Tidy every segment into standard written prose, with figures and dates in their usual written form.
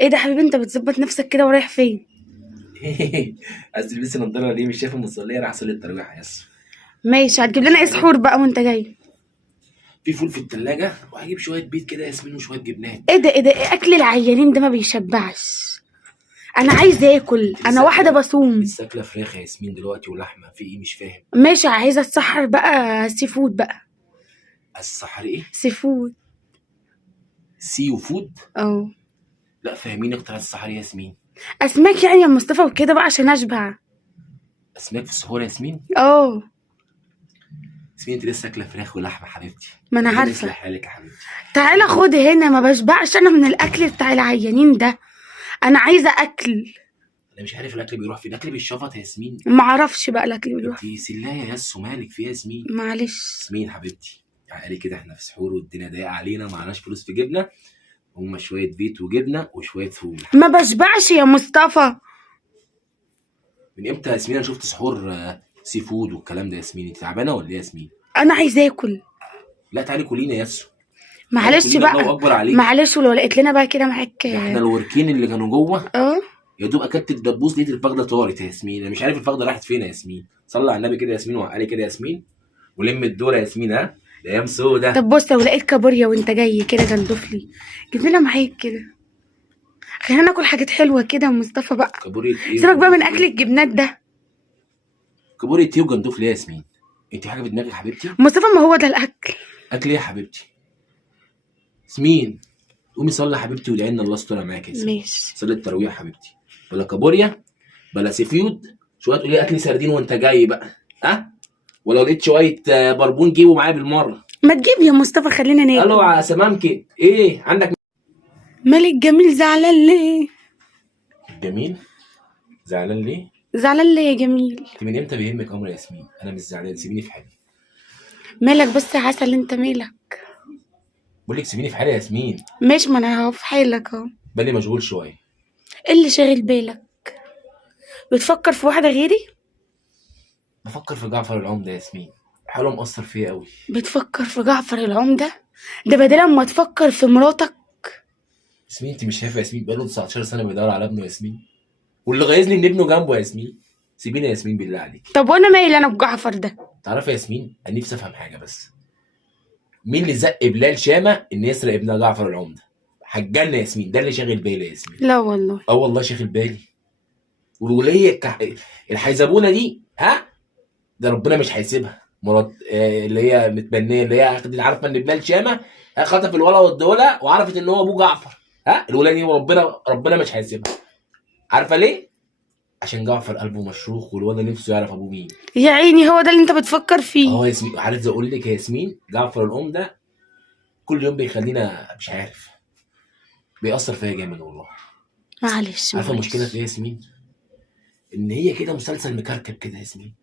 ايه ده حبيبي، انت بتظبط نفسك كده ورايح فين؟ عايز تلبسي نضاره ليه؟ مش شايف المصليه راح اصلي التراويح يا اسطى. ماشي، هتجيب لنا ايه سحور بقى وانت جاي؟ في فول في التلاجة وهجيب شويه بيض كده ياسمين وشويه جبنات. ايه ده ايه ده، إيه اكل العيانين ده ما بيشبعش. انا عايزه اكل، انا واحده بصوم. لسه اكله فراخ يا ياسمين دلوقتي ولحمه، في ايه مش فاهم؟ ماشي، عايزه اتسحر بقى سي فود بقى. السحر ايه؟ سي فود. سي وفود؟ اه. لا فاهميني اكتر على السحر يا ياسمين. اسماك يعني يا مصطفى وكده بقى عشان اشبع. اسماك في السحور يا ياسمين؟ اه. ياسمين انت لسه اكله فراخ ولحمه حبيبتي. ما انا ربنا عارفه. يصلح حالك يا حبيبتي. تعالى خد هنا، ما بشبعش انا من الاكل بتاع العيانين ده. انا عايزه اكل. انا مش عارف الاكل بيروح فين، الاكل بيتشفط يا ياسمين. ما اعرفس بقى الاكل بيروح. انت سلايه يا اسو، مالك في ياسمين؟ معلش. ياسمين حبيبتي تعالي كده، احنا في سحور والدنيا ضيقه علينا، معناش فلوس في جبنه. هما شويه بيت وجبنه وشويه فول. ما بشبعش يا مصطفى. من امتى يا ياسمين انا شفت سحور سي فود والكلام ده؟ ياسمين انت تعبانه ولا ايه يا ياسمين؟ انا عايزه اكل. لا تعالي كلينا يا اسو. معلش الله بقى. اكبر عليك. معلش، ولو لقيت لنا بقى كده معاك. ده احنا الوركين اللي كانوا جوه اه. يا دوب اكلت الدبوس لقيت الفخده طارت يا ياسمين. انا مش عارف الفخده راحت فين يا ياسمين. صلي على النبي كده يا ياسمين وعقلي كده يا ياسمين. ولم الدور يا ياسمين، ها ده ايام سودا. طب بص، لو لقيت كابوريا وانت جاي كده جندفلي، جيب لنا معاك كده. خلينا ناكل حاجات حلوه كده يا مصطفى بقى. كابوريا ايه؟ سيبك بقى من اكل الجبنات ده. كابوريا ايه وجندوف ليه يا ياسمين؟ انت حاجه في دماغك يا حبيبتي؟ مصطفى، ما هو ده الاكل. اكل ايه يا حبيبتي؟ ياسمين قومي صلي يا حبيبتي وادعي لنا الله يسترها معاك يا ياسمين. ماشي. صلي التراويح يا حبيبتي. بلا كابوريا بلا سيفيود. شويه تقولي اكل سردين وانت جاي بقى، ها؟ ولو لقيت شويه بربون جيبه معايا بالمره. ما تجيب يا مصطفى، خلينا ناكل. الو على سمامك، ايه عندك؟ مالك جميل زعلان ليه؟ جميل زعلان ليه؟ زعلان ليه يا جميل؟ انت من امتى بيهمك امر ياسمين؟ انا مش زعلان، سيبيني في حالي. مالك بس يا عسل، انت مالك؟ بقول لك سيبيني في حالي يا ياسمين. ماشي، ما انا اهو في حالك اهو. بالي مشغول شويه. ايه اللي شاغل بالك؟ بتفكر في واحده غيري؟ بفكر في جعفر العمده يا ياسمين، حاله مأثر فيا قوي. بتفكر في جعفر العمده؟ ده بدل ما تفكر في مراتك. ياسمين انت مش شايفه ياسمين بقاله 19 سنه بيدور على ابنه ياسمين، واللي غايزني ان ابنه جنبه يا ياسمين. سيبيني يا ياسمين بالله عليك. طب وانا مالي انا بجعفر ده؟ تعرفي يا ياسمين انا نفسي افهم حاجه بس. مين اللي زق بلال شامه ان يسرق ابن جعفر العمده؟ هتجنن يا ياسمين، ده اللي شاغل بالي يا ياسمين. لا والله. اه والله شاغل بالي. والوليه الحيزبونه دي، ها؟ ده ربنا مش هيسيبها. مرات اللي هي متبنيه، اللي هي عارفه ان بلال شامه خطف الولا والدوله وعرفت ان هو ابوه جعفر، ها؟ الولا دي ربنا مش هيسيبها. عارفه ليه؟ عشان جعفر قلبه مشروخ والواد نفسه يعرف ابوه مين. يا عيني، هو ده اللي انت بتفكر فيه؟ اه يا ياسمين، عارف اقول لك يا ياسمين، جعفر الام ده كل يوم بيخلينا مش عارف، بيأثر فيا جامد والله. معلش. عارفه المشكله في ايه يا ياسمين؟ ان هي كده مسلسل مكركب كده يا ياسمين،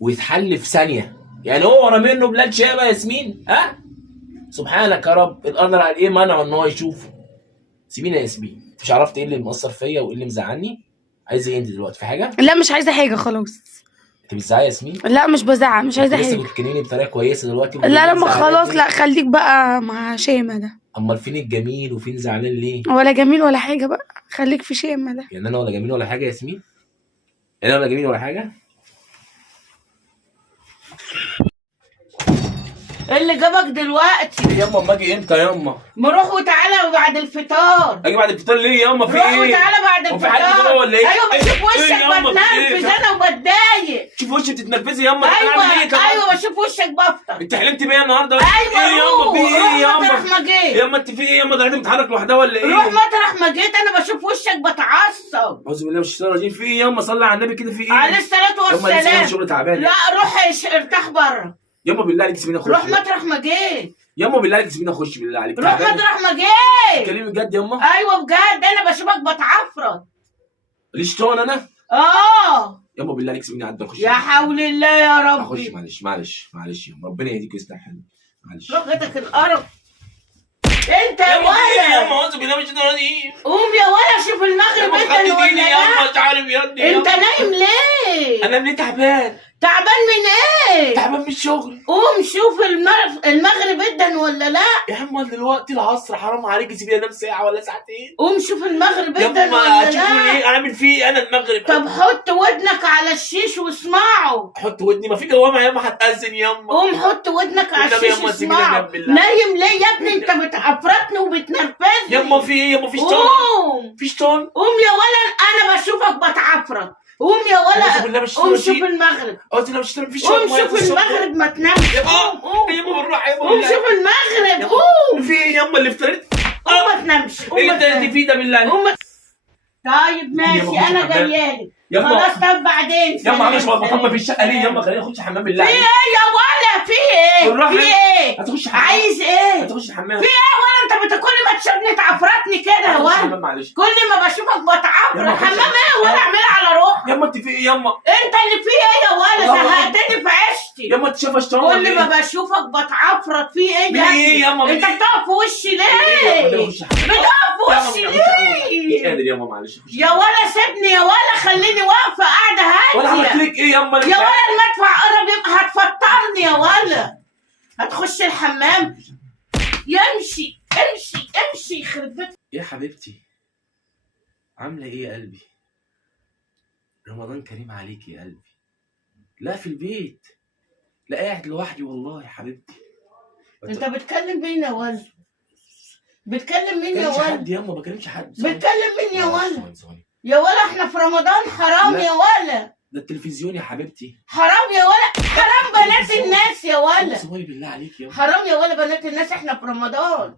ويتحل في ثانيه. يعني هو ورا منه بلاد شامه يا ياسمين، ها؟ سبحانك يا رب، القدر على ايه منعه ان هو يشوفه. سيبيني يا ياسمين، انت مش عرفت ايه اللي مأثر فيا وايه اللي مزعلني؟ عايزه ايه انت دلوقتي؟ في حاجه؟ لا مش عايزه حاجه خلاص. انت بتزعقي يا ياسمين؟ لا مش بزعق، مش عايزه لسه حاجه. كنت بتكلميني بطريقه كويسه دلوقتي. لا ما خلاص، لا خليك بقى مع شيمة ده. امال فين الجميل وفين زعلان ليه؟ ولا جميل ولا حاجه بقى، خليك في شيمة ده. يعني انا ولا جميل ولا حاجه يا ياسمين؟ انا ولا جميل ولا حاجه؟ اللي جابك دلوقتي؟ ياما اما اجي امتى ياما؟ نروح وتعالى بعد الفطار. اجي بعد الفطار ليه ياما؟ في روح ايه؟ وتعالى بعد الفطار. وفي حد جوه ولا ايه؟ ايوه بشوف وشك بتنرفز انا وبتضايق. شوف وشي بتتنرفزي ياما. ايوه بشوف وشك بفطر. انت حلمت بيا النهارده؟ ايوه ايه ياما؟ في ايه روح مطرح ياما؟ ما جيت. ياما انت في ايه ياما؟ ده لازم تتحرك لوحدها ولا ايه؟ روح مطرح ما جيت، انا بشوف وشك بتعصب. اعوذ بالله من الشيطان الرجيم. في ايه ياما؟ صلي على النبي كده. في ايه؟ عليه الصلاه ياما لسه والسلام. شغل تعبان. لا روح ارتاح بره. ياما بالله عليك سيبيني اخش. روح مطرح ما جيت. ياما بالله عليك سيبيني اخش بالله عليك. روح مطرح ما جيت. تكلمي بجد ياما؟ ايوه بجد، انا بشوفك بتعفرت. ليش شيطان انا؟ ياما بالله عليك سيبيني اعدي اخش. يا حول الله يا ربي. اخش معلش ياما، ربنا يهديك ويصلح حالك. معلش. رغتك القرف. انت يا ياما ولا اعوذ بالله من الشيطان الرجيم. قوم يا ولا، شوف المغرب. انت اللي ياما ولا تعالي بيدي. انت نايم ليه؟ انا منين تعبان؟ تعبان من ايه؟ تعبان من الشغل. قوم شوف المغرب ادن ولا لا؟ يا عم دلوقتي العصر، حرام عليك، سيبيني انام ساعه ولا ساعتين. قوم شوف المغرب يا ادن ولا اما اشوفوا لا؟ ايه اعمل فيه انا المغرب؟ طب حط ودنك على الشيش واسمعه. حط ودني، ما في جوامع ياما هتأذن ياما. قوم حط ودنك على والنبي الشيش ياما سيبيني واسمعه. انام بالله. نايم ليه يا ابني؟ انت بتعفرتني وبتنرفزني. ياما في ايه؟ ياما فيش طن. قوم فيش طن. قوم يا ولد، انا بشوفك بتعفرت. قوم يا أعوذ بالله من ولد، الشيطان قوم الرجيم. شوف المغرب. قلت لها مش مفيش قوم شوف المغرب، ما تنامش. ياما قوم ياما بالراحه ياما قوم بالله. شوف المغرب. ياما. قوم في ايه ياما اللي افتريت؟ قوم ما تنامش. قوم ايه ما اللي انت تنامش. فيه ده بالله؟ قوم. طيب ماشي، ياما انا خش الحمام. جايالك. ياما. خلاص طب بعدين. ياما عامل سلام، مطبه سلام. في الشقه ليه ياما؟ خليني اخش الحمام بالله. في ايه يا ولا؟ في ايه؟ بالراحة. في ايه؟ هتخش الحمام. عايز ايه؟ هتخش الحمام. في ايه ولا؟ انت كل ما تشوفني تعفرتني كده يا هتخش ولا؟ الحمام معلش. كل ما بشوفك بتعفرت. ياما خش حمام ايه ولا؟ اعملها على روحك. ياما انت في ايه ياما؟ انت اللي في ايه يا ولا؟ الله. زهقتني في عيشتي. ياما انت شايفه اشتراك كل ما بشوفك بتعفرت. في ايه في يا ايه ابني؟ ياما؟ انت بتقف في وشي ليه؟ بتقف في وشي مش ليه؟ قادر ياما معلش. يا ولا سيبني يا ولا، خليني واقفه قاعده ولا عملت هاديه. لك ايه ياما؟ يا ولا المدفع قرب يبقى هتفطرني يا ولا. هتخش الحمام؟ يمشي امشي امشي يخرب بيت. يا حبيبتي عامله ايه يا قلبي؟ رمضان كريم عليك يا قلبي. لا في البيت، لا قاعد لوحدي والله يا حبيبتي. انت بتكلم مين يا ولا؟ بتكلم مين يا ما بكلمش ولا؟ حد ياما، ما بكلمش حد. بتكلم مين يا ولا؟ ثواني. يا ولا احنا في رمضان، حرام لا. يا ولا. ده التلفزيون يا حبيبتي. حرام يا ولا، حرام بنات الناس يا ولا. ثواني بالله عليك يا حرام يا ولا بنات الناس، احنا في رمضان.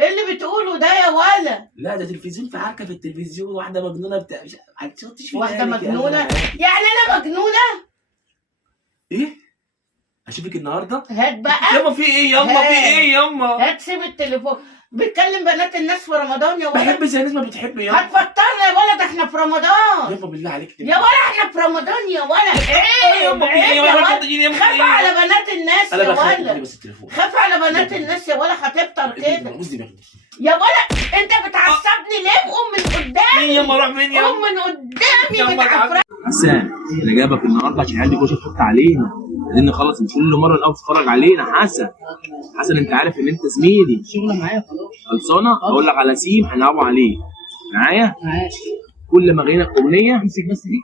ايه اللي بتقوله ده يا ولا؟ لا ده تلفزيون، في عركه في التلفزيون، واحده مجنونه بتاع مش هتشطش في واحدة بالك يا مجنونة؟ قلبي. يعني انا مجنونة؟ ايه؟ هشوفك النهارده؟ هات بقى. ياما في ايه ياما؟ في ايه ياما؟ هات سيب التليفون. بتكلم بنات الناس في رمضان يا ولد؟ بحب زي الناس ما بتحب ياما. هتفطرنا يا ولد، احنا في رمضان. ياما بالله عليك يا ولد احنا في رمضان يا ولد. ايه ياما في ايه عيب يا يا ولد؟ ولد. خاف على بنات الناس انا يا بخاف ولد. بس التليفون. خاف على بنات الناس يا ولد، هتفطر كده. بص دماغي. يا ولد انت بتعصبني ليه؟ قوم من مين قدامي. ياما؟ راح فين ياما؟ قوم من قدامي ياما بتعفرني. حسن انا جايبك النهارده عشان عندي كوشه تحط علينا. عايزين نخلص مش كل مره الاول تتفرج علينا. حسن انت عارف ان انت زميلي. الشغل معايا خلاص. خلصانه؟ اقول لك على سيم هنلعبوا عليه. معايا؟ كل ما غنينا اغنيه امسك بس دي.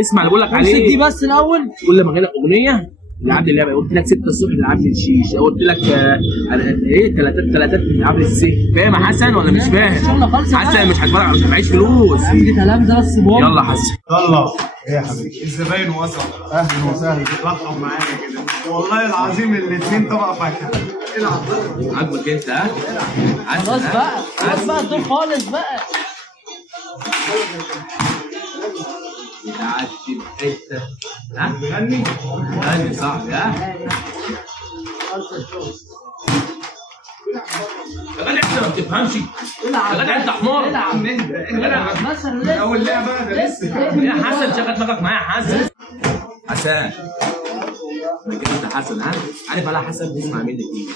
اسمع اللي بقول لك امسك دي عليه. بس الاول. كل ما غنينا اغنيه نلعب اللعبه. قلت لك 6 الصبح نلعب لي الشيش. قلت لك ايه 3 نلعب لي السه. فاهم يا حسن ولا مش فاهم؟ الشغل خالص. حسن مش هتفرج، مش معيش فلوس. عندي كلام ده بس بوم. يلا حسن. يلا ايه يا حبيبي؟ الزباين وصلوا. اهلا وسهلا. رحب معانا كده. والله العظيم الاثنين طبق فاكهه. العب. عاجبك انت ها؟ خلاص بقى، خلاص بقى الدور خالص بقى. تعدي بحته. ها؟ غني صاحبي. ها؟ يا جدع انت ما بتفهمش. يا جدع انت حمار. العب مثلا لسه. اول لعبه ده لسه. يا حسن شغل دماغك معايا يا حسن. حسن انا كده انت حسن. ها؟ عارف انا حسن بيسمع منك ايه؟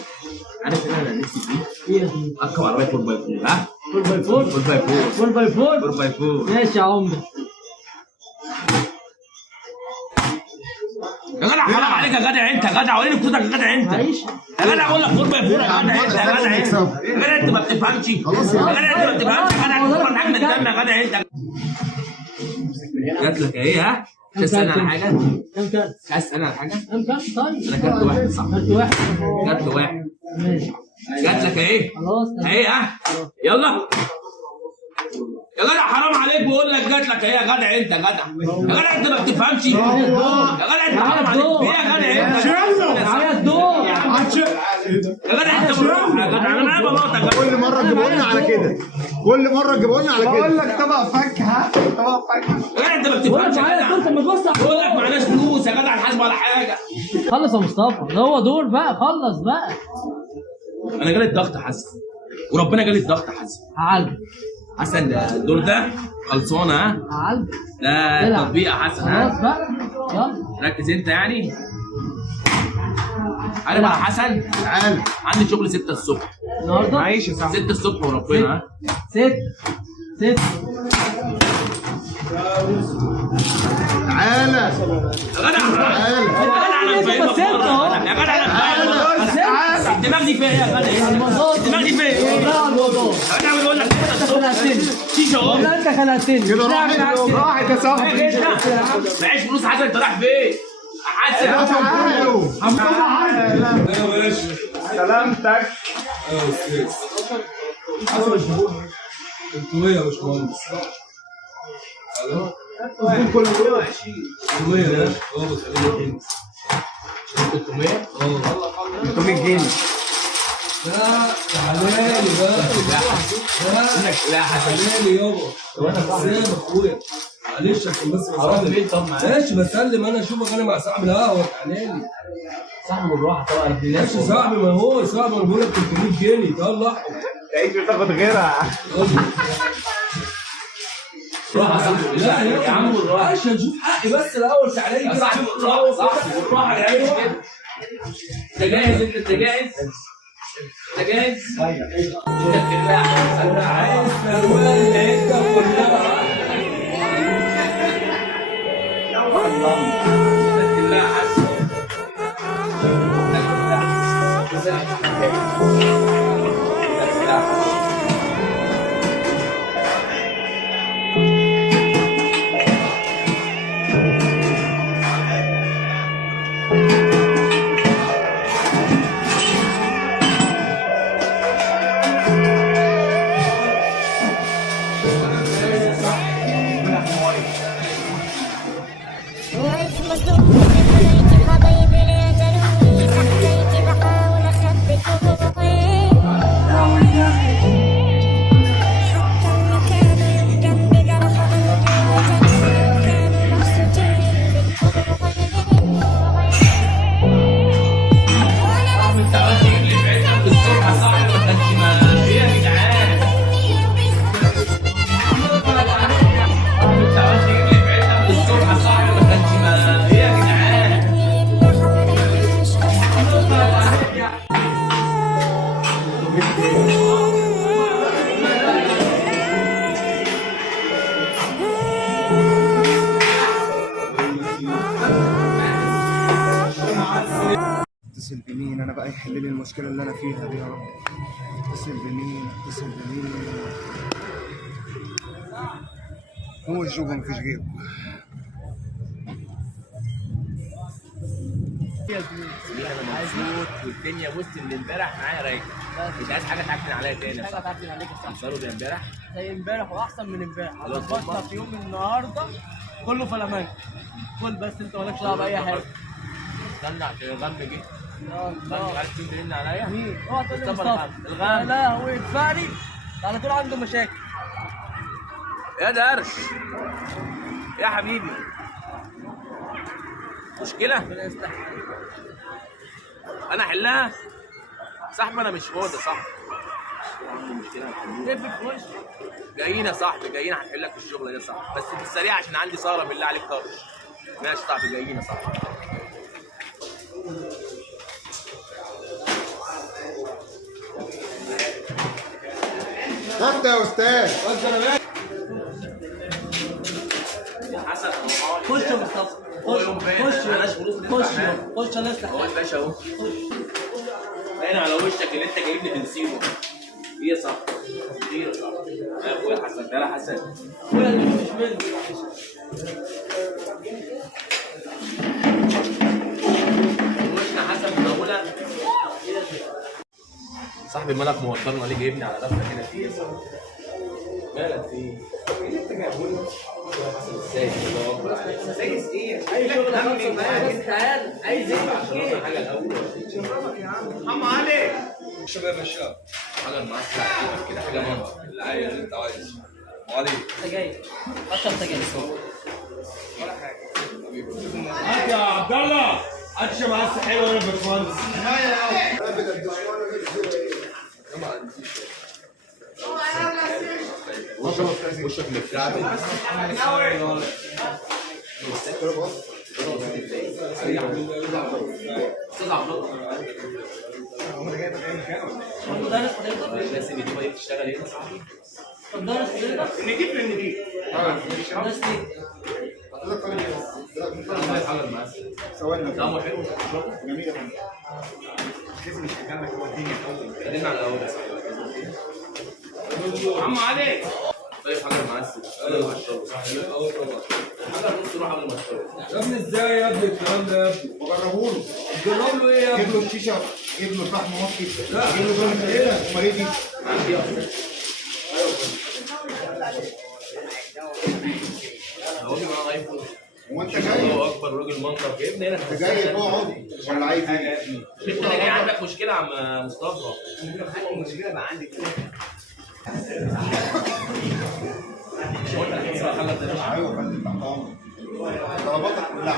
عارف انا نفسي فيه؟ ايه؟ اركب عربيه 4x4. ها؟ 4x4. 4x4. 4x4. 4x4. ماشي يا عمده. يا جدع حرام عليك يا جدع انت. يا جدع وريني كودك يا جدع انت. معيش. يا جدع اقول لك 4x4 يا جدع انت. يا جدع انت. يا جدع انت ما بتفهمش. يا جدع انت ما بتفهمش. يا جدع انت معاك من الدم يا جدع انت. جات لك ايه؟ ها؟ مش هتسألني على حاجه؟ كم كارت؟ مش عايز تسألني على حاجه؟ كم كارت طيب؟ انا كارت واحد صح. كارت واحد. كارت واحد. ماشي. جات لك ايه؟ خلاص. ايه ها؟ يلا يا جدع حرام عليك. بقول لك جات لك ايه يا جدع انت. يا جدع انت ما بتفهمش. يا جدع انت حرام عليك. ايه يا جدع انت؟ معايا الدور. يا جدع انت بروح. يا جدع انا بلاطك. كل مره تجيبوا لنا على كده. كل مره تجيبوا لنا على كده. بقول لك طبق فاكهه. طبق فاكهه. يا جدع انت ما بقول بتفهمش لك يا معايا الدور. جدع. طب ما تبص على بقول لك معناش فلوس يا جدع نحاسب على حاجه. خلص يا مصطفى، ده هو دور بقى. خلص بقى. انا جالي الضغط يا حسن، وربنا جالي الضغط يا حسن. هعلم. حسن الدور ده خلصانه. ها؟ هعلم. ده العب. تطبيق يا حسن. خلاص ها؟ بقى. يلا. ركز انت يعني. عارف يا حسن تعال. عندي شغل 6 الصبح. النهارده معيش يا صاحبي. 6 الصبح وربنا. ها؟ 6 6 تعالى يا جدع تعالى بس انت اهو يا جدع انا الدماغ دي فيها ايه يا جدع؟ الدماغ دي فيها ايه؟ لا الموضوع انا بقول لك انت خلقتني شيشه اهو لا انت خلقتني كده راحت يا صاحبي. معيش فلوس حسن انت رايح فين؟ حسن تعالوا سلامتك. انتوا يا باشمهندس كله 300 يا باشا بس خلينا 300 300 جنيه. لا حلالي بقى لا حلالي يابا وانا سلم اخويا معلش عشان بس هروح فين طب معاك؟ ماشي بسلم انا اشوفك انا مع صاحب القهوه تعالى صاحبه بالراحه طبعا ماشي صاحبي ما هو صاحبي انا بقول لك 300 جنيه طلعهم تعيش وتاخد غيرها. روح يا صاحبي لا يا عم بالراحه عشان نشوف حقي بس الاول تعالى يا كده صاحبي بالراحه صاحبي بالراحه يا عيني كده انت جاهز انت جاهز؟ انت جاهز؟ انا عايز فروان العده كلها وقف مصدوم ببيتي حبايبي لا تلومي حبيتي بحاول اخبي دموعي حتى اللي كانوا يوم جنبي جرحوا قلبي وجنبي كانوا مبسوطين اتصل بمين انا بقى يحل لي المشكله اللي انا فيها دي يا رب. اتصل بمين اتصل بمين. هو الجوبه مفيش غيره. انا مبسوط والدنيا بص اللي امبارح معايا رايقه مش عايز حاجه تعكن عليا تاني حاجه تعدي عليك يا صاحبي صاروا زي امبارح زي امبارح واحسن من امبارح خلاص هنظبطها بقى. في يوم النهارده كله فلامنك كل بس انت مالكش دعوه باي حاجه استنى عشان الغم جه لا مش لا عارف مين بيرن عليا مين؟ اوعى تقول لي مصطفى مصطفى الغم. لا هو يدفعني على طول عنده مشاكل يا درش يا حبيبي مشكله ربنا يستحمل انا احلها صاحبي انا مش فاضي صاحبي مشكله تقفل في وشك جايين يا صاحبي جايين هنحل لك الشغل ده صاحبي بس في السريع عشان عندي سهره بالله عليك طرش ماشي يا صاحبي جايين يا صاحبي انت يا استاذ. حسن خش يا مصطفى خش انا هو الباشا اهو باين على وشك اللي انت جايبني بنسيبه ايه يا صاحبي؟ ايه يا صاحبي؟ يا اخويا حسن تعالى حسن اخويا اللي مش منه وشنا حسن من اولها صاحبي مالك موترنا ليه جايبني على غفله كده في ايه يا صاحبي؟ مالك في ايه؟ ايه انت جايبهولي؟ ازاي الله اكبر عليك ازاي ايه؟ اي شغل خلص معايا بس تعالى عايز ايه؟ عشان حاجه الاول عم علي. شباب يا باشا حاجه معاك كده حاجه منطق اللي انت عايزه وعلي سجاير 10 سجاير هات يا عبد الله هات معسل حلوه يا باشمهندس. وشك مفتاح استاذ عبد الله مدرس حضرتك الناس اللي دي بتشتغل هنا صاحبي نجيب للنجيب. ده ستيك. ثواني طعمه حلو. جميل يا فندم. لازم يشجعنا جوه الدنيا قوي. خلينا على الاول يا صاحبي. عم علي. طيب حاجه معسل. انا اللي هشربه. حاجه نص روح قبل ما اشربه. يا ابني ازاي يا ابني الكلام ده يا ابني؟ وجربوا له. جرب له ايه يا جيب ابني؟ له الشيشه، جيب له فحم مصري، لا. جيب له فحم ايه؟ امال ايه دي؟ عندي واحده. هو معاه ايفون. هو انت جاي؟ هو اكبر راجل منطق يا ابني هنا. انت جاي تقعد ولا عايز ايه؟ انت اللي جاي عندك مشكله يا عم مصطفى. المشكله بقى عندي كده. ايوه يا فندم تحت امرك. طلباتك كلها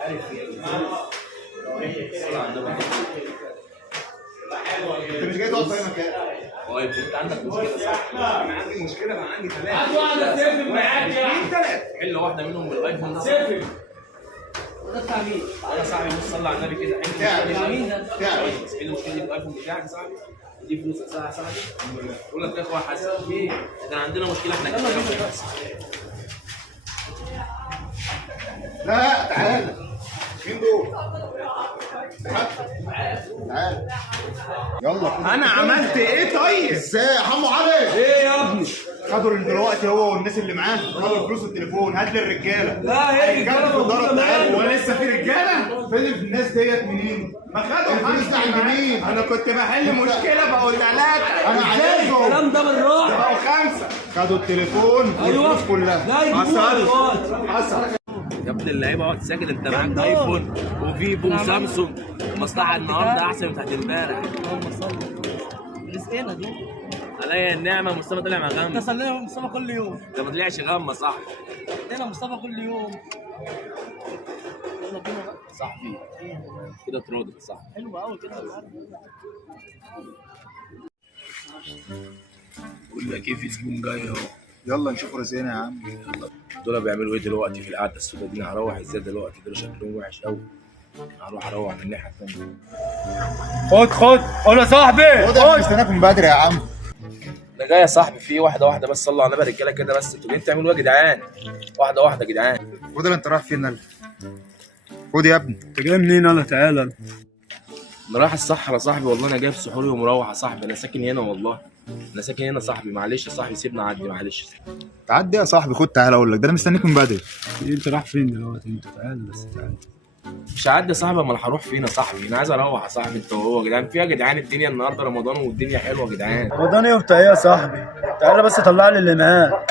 عندي. انت مش جاي تقعد في اي مكان. طيب انت عندك مشكله صح؟ انا عندي مشكله بقى عندي ثلاثه. هات واحدة سيفن معاك يا عم. حل واحده منهم بالايفون. سيفن. ده بتاع مين؟ انا صاحبي بص صلي على النبي كده. بتاعك. مين ده؟ بتاعك. ايه المشكله دي بالايفون بتاعك يا صاحبي؟ دي فلوسك يا صاحبي. بقول لك يا اخويا حسن ايه؟ كان عندنا مشكله احنا كده. لا تعالى. مين دول؟ تعالى. يلا. انا عملت ايه طيب؟ ازاي يا حمو علي؟ ايه يا ابني؟ خدوا دلوقتي هو والناس اللي معاه، خدوا الفلوس والتليفون، هات لي الرجاله. لا هي الرجاله في موجودة الدار تعالى. معانا. هو لسه في رجاله؟ فين الناس ديت منين؟ ما خدوا الفلوس دي عند مين؟ انا كنت بحل مشكله بقول ثلاثه. انا عايزهم. الكلام ده بالراحة. بقوا 5. خدوا التليفون والفلوس كلها. لا يجيبوها دلوقتي. حصل. يا ابن اللعيبه اقعد ساكت. انت معاك ايفون وفيفو وسامسونج. المصلحه النهارده احسن من بتاعت امبارح. اللهم صل. رزقنا دي. عليا النعمه. مصطفى طلع مع غم. تسلينا مصطفى كل يوم. ده ما طلعش غم يا صاحبي. هنا مصطفى كل يوم. يلا بينا بقى. صاحبي كده تراضي صاحبي. حلو قوي كده. بقول لك ايه، في زبون جاي اهو. يلا نشوف رزقنا يا عم. دول بيعملوا ايه دلوقتي في القعده السوداء دي؟ انا هروح ازاي دلوقتي؟ دول شكلهم وحش قوي. هروح اروح من الناحيه الثانيه. خد قول يا صاحبي. خد مستناك من بدري يا عم. انا جاي يا صاحبي في واحده واحده بس. صلوا على النبي يا رجاله كده بس. انتوا جايين تعملوا ايه يا جدعان؟ واحده واحده يا جدعان. خد انت رايح فين يلا؟ خد يا ابني. انت جاي منين؟ انا تعالى. انا رايح الصحراء يا صاحبي والله. انا جايب سحوري ومروح يا صاحبي. انا ساكن هنا والله. انا ساكن هنا صاحبي. معلش يا صاحبي سيبنا عدي معلش. تعدي يا صاحبي. خد تعالى اقول لك، ده انا مستنيك من بدري. انت رايح فين دلوقتي؟ انت تعالى بس تعالى. مش هعدي يا صاحبي. امال هروح فين يا صاحبي؟ انا عايز اروح يا صاحبي. انت وهو يا جدعان في يا جدعان. الدنيا النهارده رمضان والدنيا حلوه يا جدعان. رمضان ايه وبتاع ايه يا صاحبي؟ تعالى بس طلع لي اللي معاك.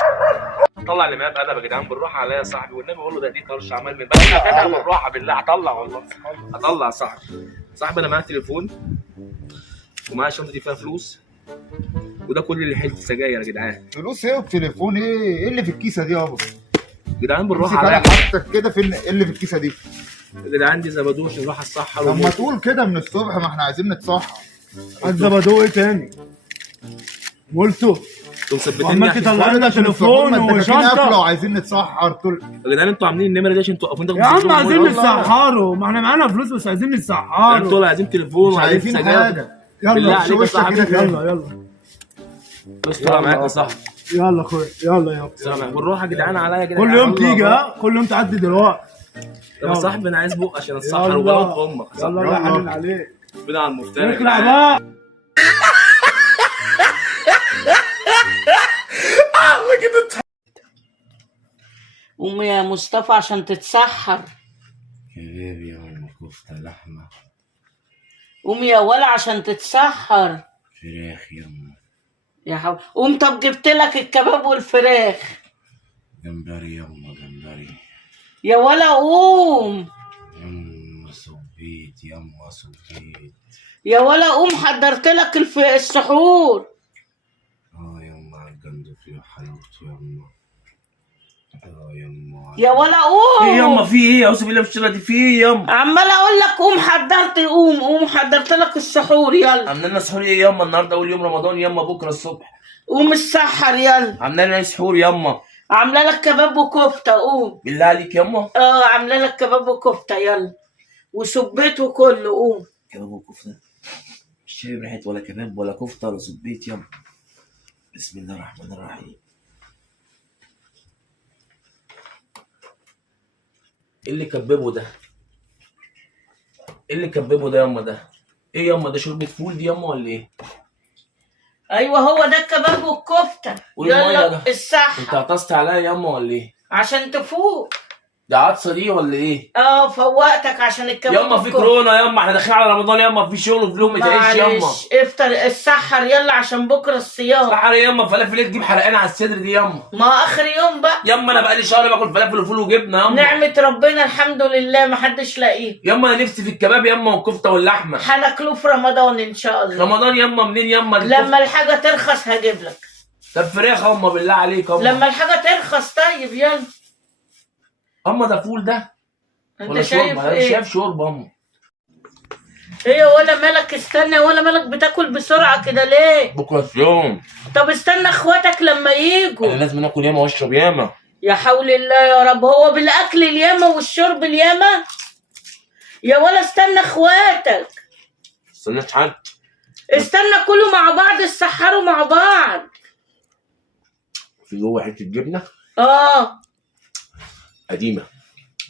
طلع اللي معايا بقلب يا جدعان. بالراحه عليا يا صاحبي والنبي. بقول له ده دي طرش عمال من بقى. بالراحه بالله. هطلع والله. هطلع يا صاحبي. صاحبي انا معايا تليفون ومعايا شنطه دي فيها فلوس. وده كل اللي حلت سجاير يا جدعان. فلوس ايه وتليفون ايه؟ ايه اللي في الكيسه دي يابا؟ جدعان بالراحه امسك على عليا حاجتك كده. فين ايه اللي في الكيسه دي؟ يا جدعان. دي زبدوش نروح الصحراء. طب ما تقول كده من الصبح، ما احنا عايزين نتصحى. الزبدو ايه تاني؟ قلته انتوا مثبتين عمال تطلع لنا تليفون وشنطه. وعايزين نتسحر يا جدعان. انتوا عاملين النمره دي عشان توقفوا يا عم عايزين نتسحروا. ما احنا معانا فلوس بس عايزين نتسحروا. انتوا عايزين تليفون مش وعايزين عايزين سجاير. حاجه. بالله يلا عليك يا وشك صاحبي. كده تاني. يلا بس طلع معاك يا صاحبي. يلا اخويا يلا سلام. بالراحه يا جدعان عليا يا جدعان. كل يوم يلا تيجي. بقى. ها كل يوم تعدي دلوقتي. طب يا صاحبي انا عايز بق عشان اتسحر وبلوط امك. يلا الله يحنن عليك. ربنا على المفترق. اطلع بقى. قوم يا مصطفى عشان تتسحر. كباب يا ام كفته لحمه. قوم يا ولا عشان تتسحر. فراخ يما. يا حول. قوم طب جبت لك الكباب والفراخ. جمبري يما جمبري. يا ولا قوم. يما صبيت يما صبيت. يا ولا قوم حضرت لك السحور. يما عالجندفلي وحلاوته يما. يما. يا ولا قوم. ايه يما في ايه؟ اعوذ بالله من الشيطان. في ايه يما؟ عمال اقول لك قوم حضرت. قوم حضرت لك السحور. يلا عملنا لنا سحور ايه يما؟ النهارده اول يوم رمضان يما. بكره الصبح قوم السحر. يلا عملنا لنا سحور يما. عامله لك كباب وكفته. قوم. بالله عليك يما. عامله لك كباب وكفته. يلا وسبيته كله. قوم. كباب وكفته؟ مش شايف ريحه ولا كباب ولا كفته ولا صبيت يما. بسم الله الرحمن الرحيم. ايه اللي كببه ده؟ ايه اللي كببه ده ياما ده؟ ايه ياما ده شوربة فول دي ياما ولا ايه؟ ايوه هو ده الكباب والكفته. والمية يلا ده؟ الصحة انت عطست عليا ياما ولا ايه؟ عشان تفوق. ده عطسة دي ولا ايه؟ فوقتك عشان الكباب ياما في كورونا ياما، احنا داخلين على رمضان ياما، في شغل وفي لقمة عيش ياما. معلش افطر السحر يلا عشان بكره الصيام. سحر ياما، فلافل ايه تجيب حرقان على الصدر دي ياما. ما اخر يوم بقى. ياما انا بقالي شهر باكل فلافل وفول وجبنه ياما. نعمة ربنا الحمد لله محدش لاقيه. ياما انا نفسي في الكباب ياما والكفته واللحمه. هناكلوه في رمضان ان شاء الله. رمضان ياما منين ياما؟ لما الحاجة ترخص هجيب لك. طب فراخ ياما بالله عليك ياما. لما الحاجة ترخص طيب يلا. اما ده فول ده انت ولا شايف شوربه؟ انا ايه؟ شايف شوربه اما. ايه ولا مالك استنى ولا مالك بتاكل بسرعة كده ليه؟ بكره الصيام. طب استنى اخواتك لما انا يجوا. لازم ناكل ياما واشرب ياما. يا حول الله يا رب، هو بالاكل الياما والشرب الياما؟ يا ولا استنى اخواتك. استناش حد. استنى كلوا مع بعض تسحروا مع بعض. في جوه حته جبنه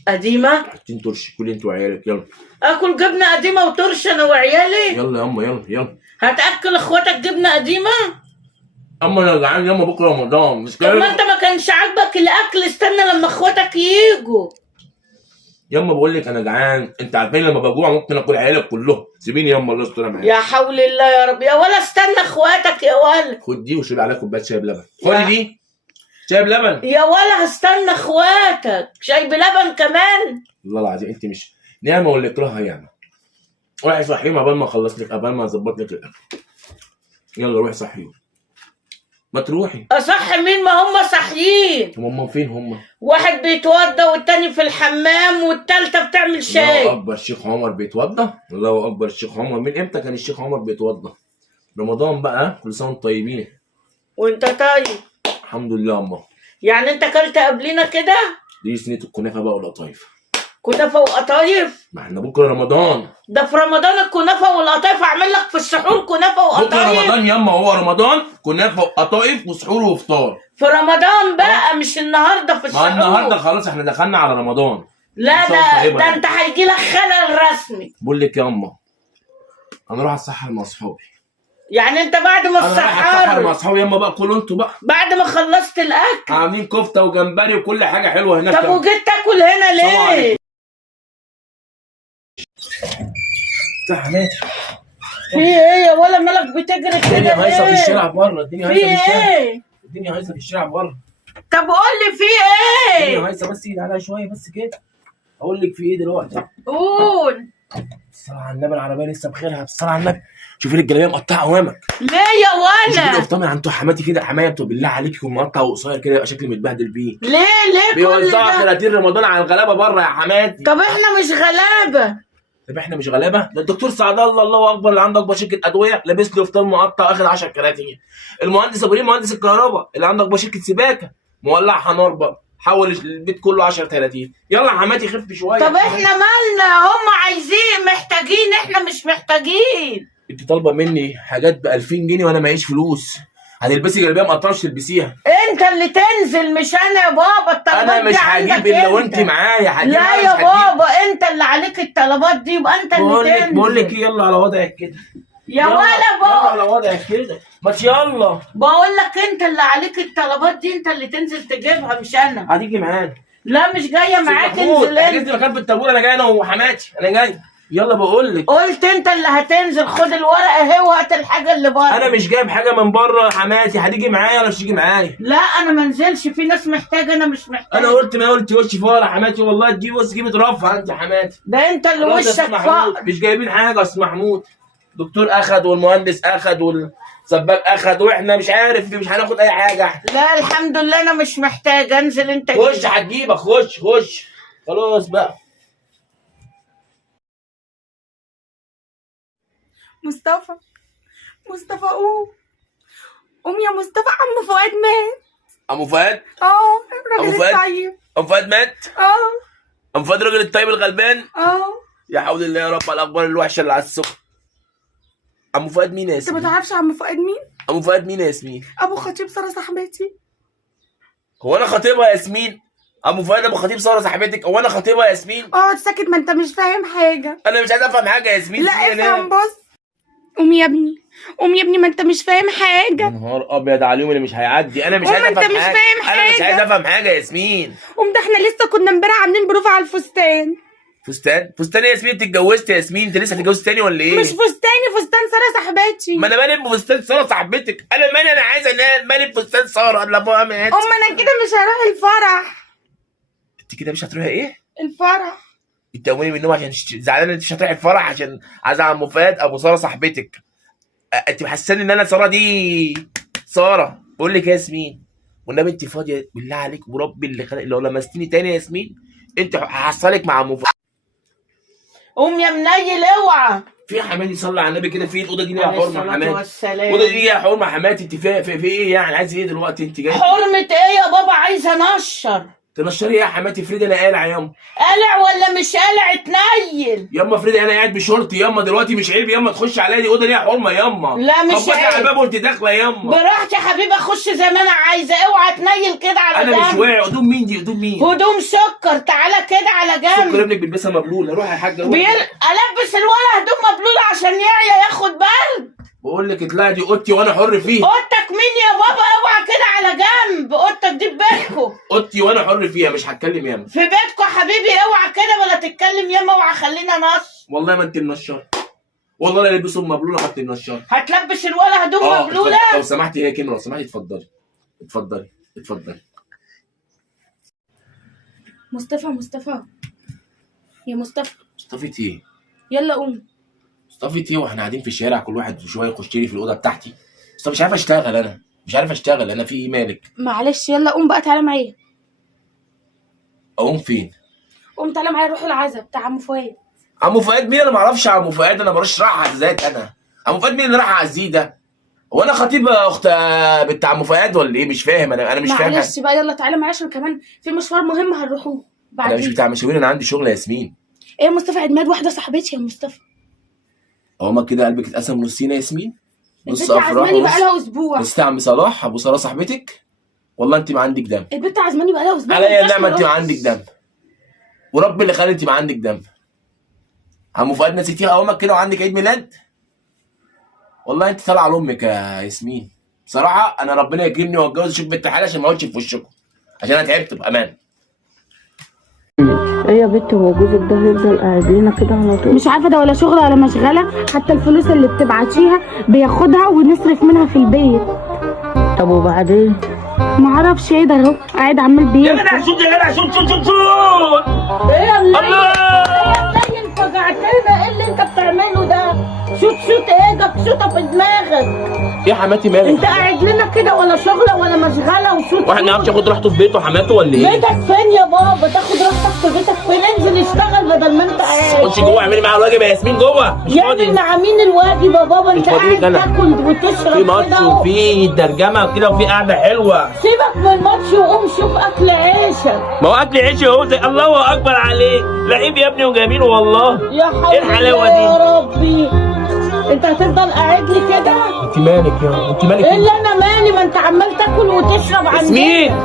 قديمة. حاطين ترش، كل انت وعيالك يلا. اكل جبنة قديمة وترش انا وعيالي؟ يلا ياما يلا. هتاكل اخواتك جبنة قديمة؟ اما انا جعان ياما بكره رمضان مش طب كده؟ ما انت ما كانش عاجبك الاكل، استنى لما اخواتك يجوا. ياما بقول لك انا جعان، انت عارفين لما بجوع ممكن اكل عيالك كلهم. سيبيني ياما الله يستر معاك. يا حول الله يا رب، يا ولا استنى اخواتك يا ولا. خد دي وشرب عليها كوبايه شاي بلبن. خدي دي شاي بلبن. يا ولا هستنى اخواتك شاي بلبن كمان. والله العظيم انت مش نعمه ولا اكرهها ياما. روحي صحيهم قبل ما اخلص لك، قبل ما اظبط لك الاكل. يلا روحي صحيهم. ما تروحي. اصح مين؟ ما هم صاحيين. هم فين هم؟ واحد بيتوضى والتاني في الحمام والتالتة بتعمل شاي. الله اكبر الشيخ عمر بيتوضى. الله اكبر الشيخ عمر. من امتى كان الشيخ عمر بيتوضى؟ رمضان بقى، كل سنه وانتم طيبين. وانت طيب. الحمد لله اما. يعني انت اكلت قبلنا كده؟ دي صينيه الكنافه بقى والقطايف. كنافة وقطايف؟ ما احنا بكره رمضان. ده في رمضان الكنافة والقطايف، اعمل لك في السحور كنافة بكره وقطايف. رمضان ياما، هو رمضان كنافه وقطايف وسحور وفطار. في رمضان بقى مش النهارده في السحور. ما النهارده خلاص احنا دخلنا على رمضان. لا طيبة ده يعني. انت هيجي لك خلل رسمي. بقول لك يا اما انا رايح اتسحر مع اصحابي. يعني انت بعد ما انا رايح اتسحر مع تسحر، اصحابي ياما بقى، كلوا انتوا بقى. بعد ما خلصت الاكل عاملين كفته وجمبري وكل حاجه حلوه هناك. طب وجيت تاكل هنا سلام ليه؟ عليكم. استحمل. في ايه يا ولا مالك بتجري كده الدنيا هايصه في ليه؟ الشارع بره. الدنيا في هايصه في الشارع. ايه؟ الدنيا هايصه في الشارع بره. طب قول لي في الدنيا ايه؟ هايصه، بس ايد عليها شويه بس كده. اقول لك في ايه دلوقتي. قول. الصلاة على النبي، العربيه لسه بخيرها. الصلاة على النبي. شوفي لي الجلابيه مقطعه قوامك. ليه يا شوفي لي ولا؟ قفطان عند حماتي كده. حمايه بتبقى بالله عليك يكون مقطع وقصير كده، يبقى شكلي متبهدل بيه. ليه كل بيوزعوا ده؟ كراتين رمضان على الغلابه بره يا حماتي. طب احنا مش غلابه. طب احنا مش غلابه؟ ده الدكتور سعد الله اكبر اللي عنده اكبر شركه ادويه لابس له فطار مقطع اخد 10 كراتين. المهندس ابراهيم مهندس الكهرباء اللي عنده اكبر شركه سباكه مولعها نار بقى، حول البيت كله 10 كراتين. يلا يا حماتي خف شويه. طب احنا مالنا؟ هم عايزين محتاجين، احنا مش محتاجين. انت طالبه مني حاجات ب 2000 جنيه وانا معيش فلوس. هتلبسي جلابيه مقطعه مش تلبسيها. انت اللي تنزل مش انا يا بابا. الطلبات انا مش دي هجيب عندك الا انت. وانت معايا. هجيب لا أنا يا مش هجيب. بابا انت اللي عليك الطلبات دي، يبقى انت اللي تنزل. بقول لك ايه، يلا على وضعك كده. يا يلا ولا يلا على بابا، وضعك كده. ما يلا. بقول لك انت اللي عليك الطلبات دي، انت اللي تنزل تجيبها مش انا. هتيجي معانا. لا مش جايه معاك، انزل حجزت انت. مكان في الطابور. انا جاي انا وحماتي. انا جاي. يلا بقول لك. قلت انت اللي هتنزل. خد الورقه اهي وهات الحاجه اللي بره. انا مش جايب حاجه من بره يا حماتي. هتيجي معايا ولا مش هتيجي معايا؟ لا انا ما انزلش، في ناس محتاجه انا مش محتاجه. انا قلت ما قلت وش فار يا حماتي. والله دي بص جيبت رفع انت يا حماتي. ده انت اللي خلاص يا وشك أستاذ محمود، فقر. مش جايبين حاجه يا استاذ محمود. الدكتور اخد والمهندس اخد والسباك اخد واحنا مش عارف مش هناخد اي حاجه. لا الحمد لله انا مش محتاجه. انزل انت. خش هتجيبك. خش خلاص بقى. مصطفى قوم يا مصطفى. عم فؤاد مات. ابو فؤاد. الراجل أبو فؤاد؟ الطيب. ابو فؤاد مات. ابو فؤاد الراجل الطيب الغلبان. يا حول الله يا رب على الاخبار الوحشه اللي على السوق. عم فؤاد مين يا انت ما اسمي؟ تعرفش عم فؤاد مين؟ ابو فؤاد مين يا ياسمين؟ ابو خطيب ساره صاحبتي. هو انا خطيبها يا ياسمين؟ ابو فؤاد ابو خطيب ساره صاحبتك، هو انا خطيبها يا ياسمين؟ اقعد ساكت، ما انت مش فاهم حاجه. انا مش عايز افهم حاجه يا ياسمين. لا افهم، بص. قوم يا ابني، قوم يا ابني، ما انت مش فاهم يا حاجه. نهار ابيض على اليوم اللي مش هيعدي. انا مش قوم، عايز انت افهم مش حاجه. فاهم انا مش حاجة. عايز افهم حاجه يا ياسمين. قوم، ده احنا لسه كنا امبارح عاملين بروفه على الفستان. فستان يا ياسمين؟ انت اتجوزت يا ياسمين؟ انت لسه هتتجوز تاني ولا ايه؟ مش فستاني، فستان ساره صاحبتي. ما انا مالي بفستان ساره صاحبتك. انا مالي، انا عايز انام مالي بفستان ساره. انا ابوها مات. انا كده مش هروح الفرح. انت كده مش هتروحي ايه؟ الفرح. انت قومي من النوم عشان زعلانه انت مش هتروحي الفرح عشان عايزه عم فؤاد ابو ساره صاحبتك. انت محسساني ان انا ساره دي ساره. بقول لك يا ياسمين والنبي انت فاضيه بالله عليك وربي اللي خلق، لو لمستيني تاني يا ياسمين انت هحصلك مع عم فؤاد. قوم يا منيل اوعى. في يا حماتي صلي على النبي كده، في الاوضه دي ليها عليه حرمه الصلاة حماتي. والسلام. الاوضه دي ليها حرمه حماتي. انت في ايه يعني؟ عايز ايه دلوقتي؟ انت جاي حرمة ايه يا بابا؟ عايزه انشر. تنشري ايه يا حماتي؟ فريده انا قالع ياما. قلع ولا مش قلع؟ اتنيل ياما فريده انا قاعد بشورتي ياما دلوقتي، مش عيب ياما تخش عليا؟ دي اوضه ليها حرمه ياما. لا مش خبطي على عيب. الباب وانت داخله ياما. براحتي يا حبيبي، اخش زي ما انا عايزه. اوعى تنيل كده على انا مش جنب. واعي. هدوم مين دي؟ هدوم مين؟ هدوم سكر. تعالى كده على سكر جنب. ابنك بيلبسها مبلوله. روح يا حاجه روح. البس الولا هدوم مبلوله عشان يعيا ياخد برد. بقول لك اطلعي، دي اوضتي وانا حر فيها. اوضتك مين يا بابا؟ اوعى كده على جنب. اوضتك دي في بيتكم. اوضتي وانا حر فيها، مش هتكلم ياما. في بيتكم يا حبيبي. اوعى كده ولا تتكلم ياما. اوعى خلينا نص. والله ما انت منشره. والله لا لبسهم مبلوله ما انت منشره. هتلبس الولا هدوم مبلوله؟ لو سمحتي هي كاميرا، لو سمحتي اتفضلي اتفضلي اتفضلي. مصطفى يا مصطفى، مصطفى ايه؟ يلا قوم. مصطفى ايه واحنا قاعدين في الشارع كل واحد شويه يخش لي في الاوضه بتاعتي؟ مصطفى مش عارف اشتغل. انا مش عارف اشتغل. انا في ايه مالك؟ معلش يلا قوم بقى، تعالى معايا. اقوم فين؟ قوم تعالى معايا، نروح العزا بتاع عم فؤاد. عمو فؤاد مين؟ انا ما اعرفش عمو فؤاد. انا ماليش راح عزات. انا عمو فؤاد مين اللي راح اعزيه ده؟ هو انا خطيب اخت بنت عمو فؤاد ولا ايه؟ مش فاهم. انا مش فاهم. معلش بقى يلا تعالى معايا عشان كمان في مشوار مهم هنروحوه انا مش بعدين. بتاع مشاوير، انا عندي شغل يا ياسمين. ايه يا مصطفى؟ عيد ميلاد واحده صاحبتي يا مصطفى. هما كده قلبك اتقسم نصين يا ياسمين؟ نص البنت افراح عزماني بقى ونص. لها اسبوع. بس عم صلاح ابو ساره صاحبتك؟ والله انت ما عندك دم. البنت عزماني بقى لها اسبوع. عليا النعمه انت ما عندك دم، ورب اللي خلى انت ما عندك دم. عمو فؤاد نسيتيها امك كده وعندك عيد ميلاد؟ والله انت طالعه لامك يا ياسمين. بصراحه انا ربنا يكرمني واتجوز اشوف بنت حلال عشان ما اقعدش في وشكم، عشان انا تعبت بامان. ايه يا بنت، هو جوزك ده هيفضل قاعد لنا كده على طول؟ مش عارفه، ده ولا شغل ولا مشغله، حتى الفلوس اللي بتبعتيها بياخدها ونصرف منها في البيت. طب وبعدين؟ معرفش ايه ده، اهو قاعد عمال بياكل. يا جدع شوت يا جدع شوت. ايه يا منيل؟ الله! ايه يا منيل فجعتنا؟ ايه اللي انت بتعمله ده؟ شوت ايه ده؟ شوطه في دماغك. يا حماتي مالك؟ انت قاعد لنا كده ولا شغله ولا مشغله وشوت؟ واحد ما يعرفش ياخد راحته في بيته حماته ولا ايه؟ بيتك فين يا بابا؟ تاخد راحتك في بيتك فين؟ انزل اشتغل بدل ما انت قاعد. خش جوه اعملي معاها الواجب يا ياسمين جوه. مش فاضي. يعمل مع مين الواجب يا بابا؟ انت قاعد تاكل وتشرب في ماتش كده وفي ترجمه وكده وفي قعده حلوه. سيبك من الماتش وقوم شوف اكل عيشك. ما هو اكل عيش اهو. الله اكبر عليك، لعيب يا ابني وجميل والله. يا حول ايه الحلاوه الله دي؟ يا ربي، انت هتفضل قاعد لي كده؟ انت مالك يا انت مالك؟ ايه اللي انا مالي؟ ما انت عمال تاكل وتشرب عندي. ياسمين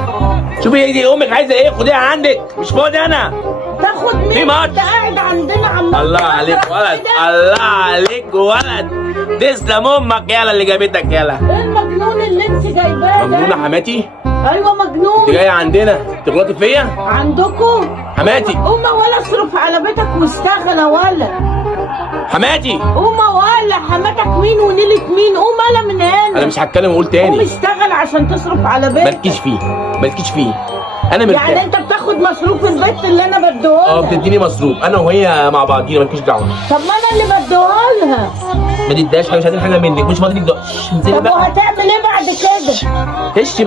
شوفي ايه دي امك عايزه ايه؟ خديها عندك، مش فاضي انا. تاخد مين؟ في ماتش. انت قاعد عندنا عمال الله عليك ولد، الله عليك ولد. تسلم امك يالا اللي جابتك يالا. ايه المجنون اللي انت جايباه ده؟ مجنونه حماتي؟ ايوه مجنون. انت جايه عندنا تغلطي فيا؟ عندكم حماتي قوم ولا اصرف على بيتك واشتغل ولا. حماتي قوم ولا. حماتك مين ونيلك مين؟ قوم انا من هنا. انا مش هتكلم واقول قوم تاني. اشتغل عشان تصرف على بيتك. مالكيش فيه مالكيش فيه. انا مرتاح. يعني انت بتاخد مصروف البيت اللي انا بديهولها؟ بتديني مصروف انا وهي مع بعضينا، مالكيش دعوه. طب ما انا اللي بديهولها. ما تديهاش حاجه، مش عايزين حاجه منك، مش فاضي لك دلوقتي. انزلي طب بقى. وهتعمل ايه بعد كده؟ هش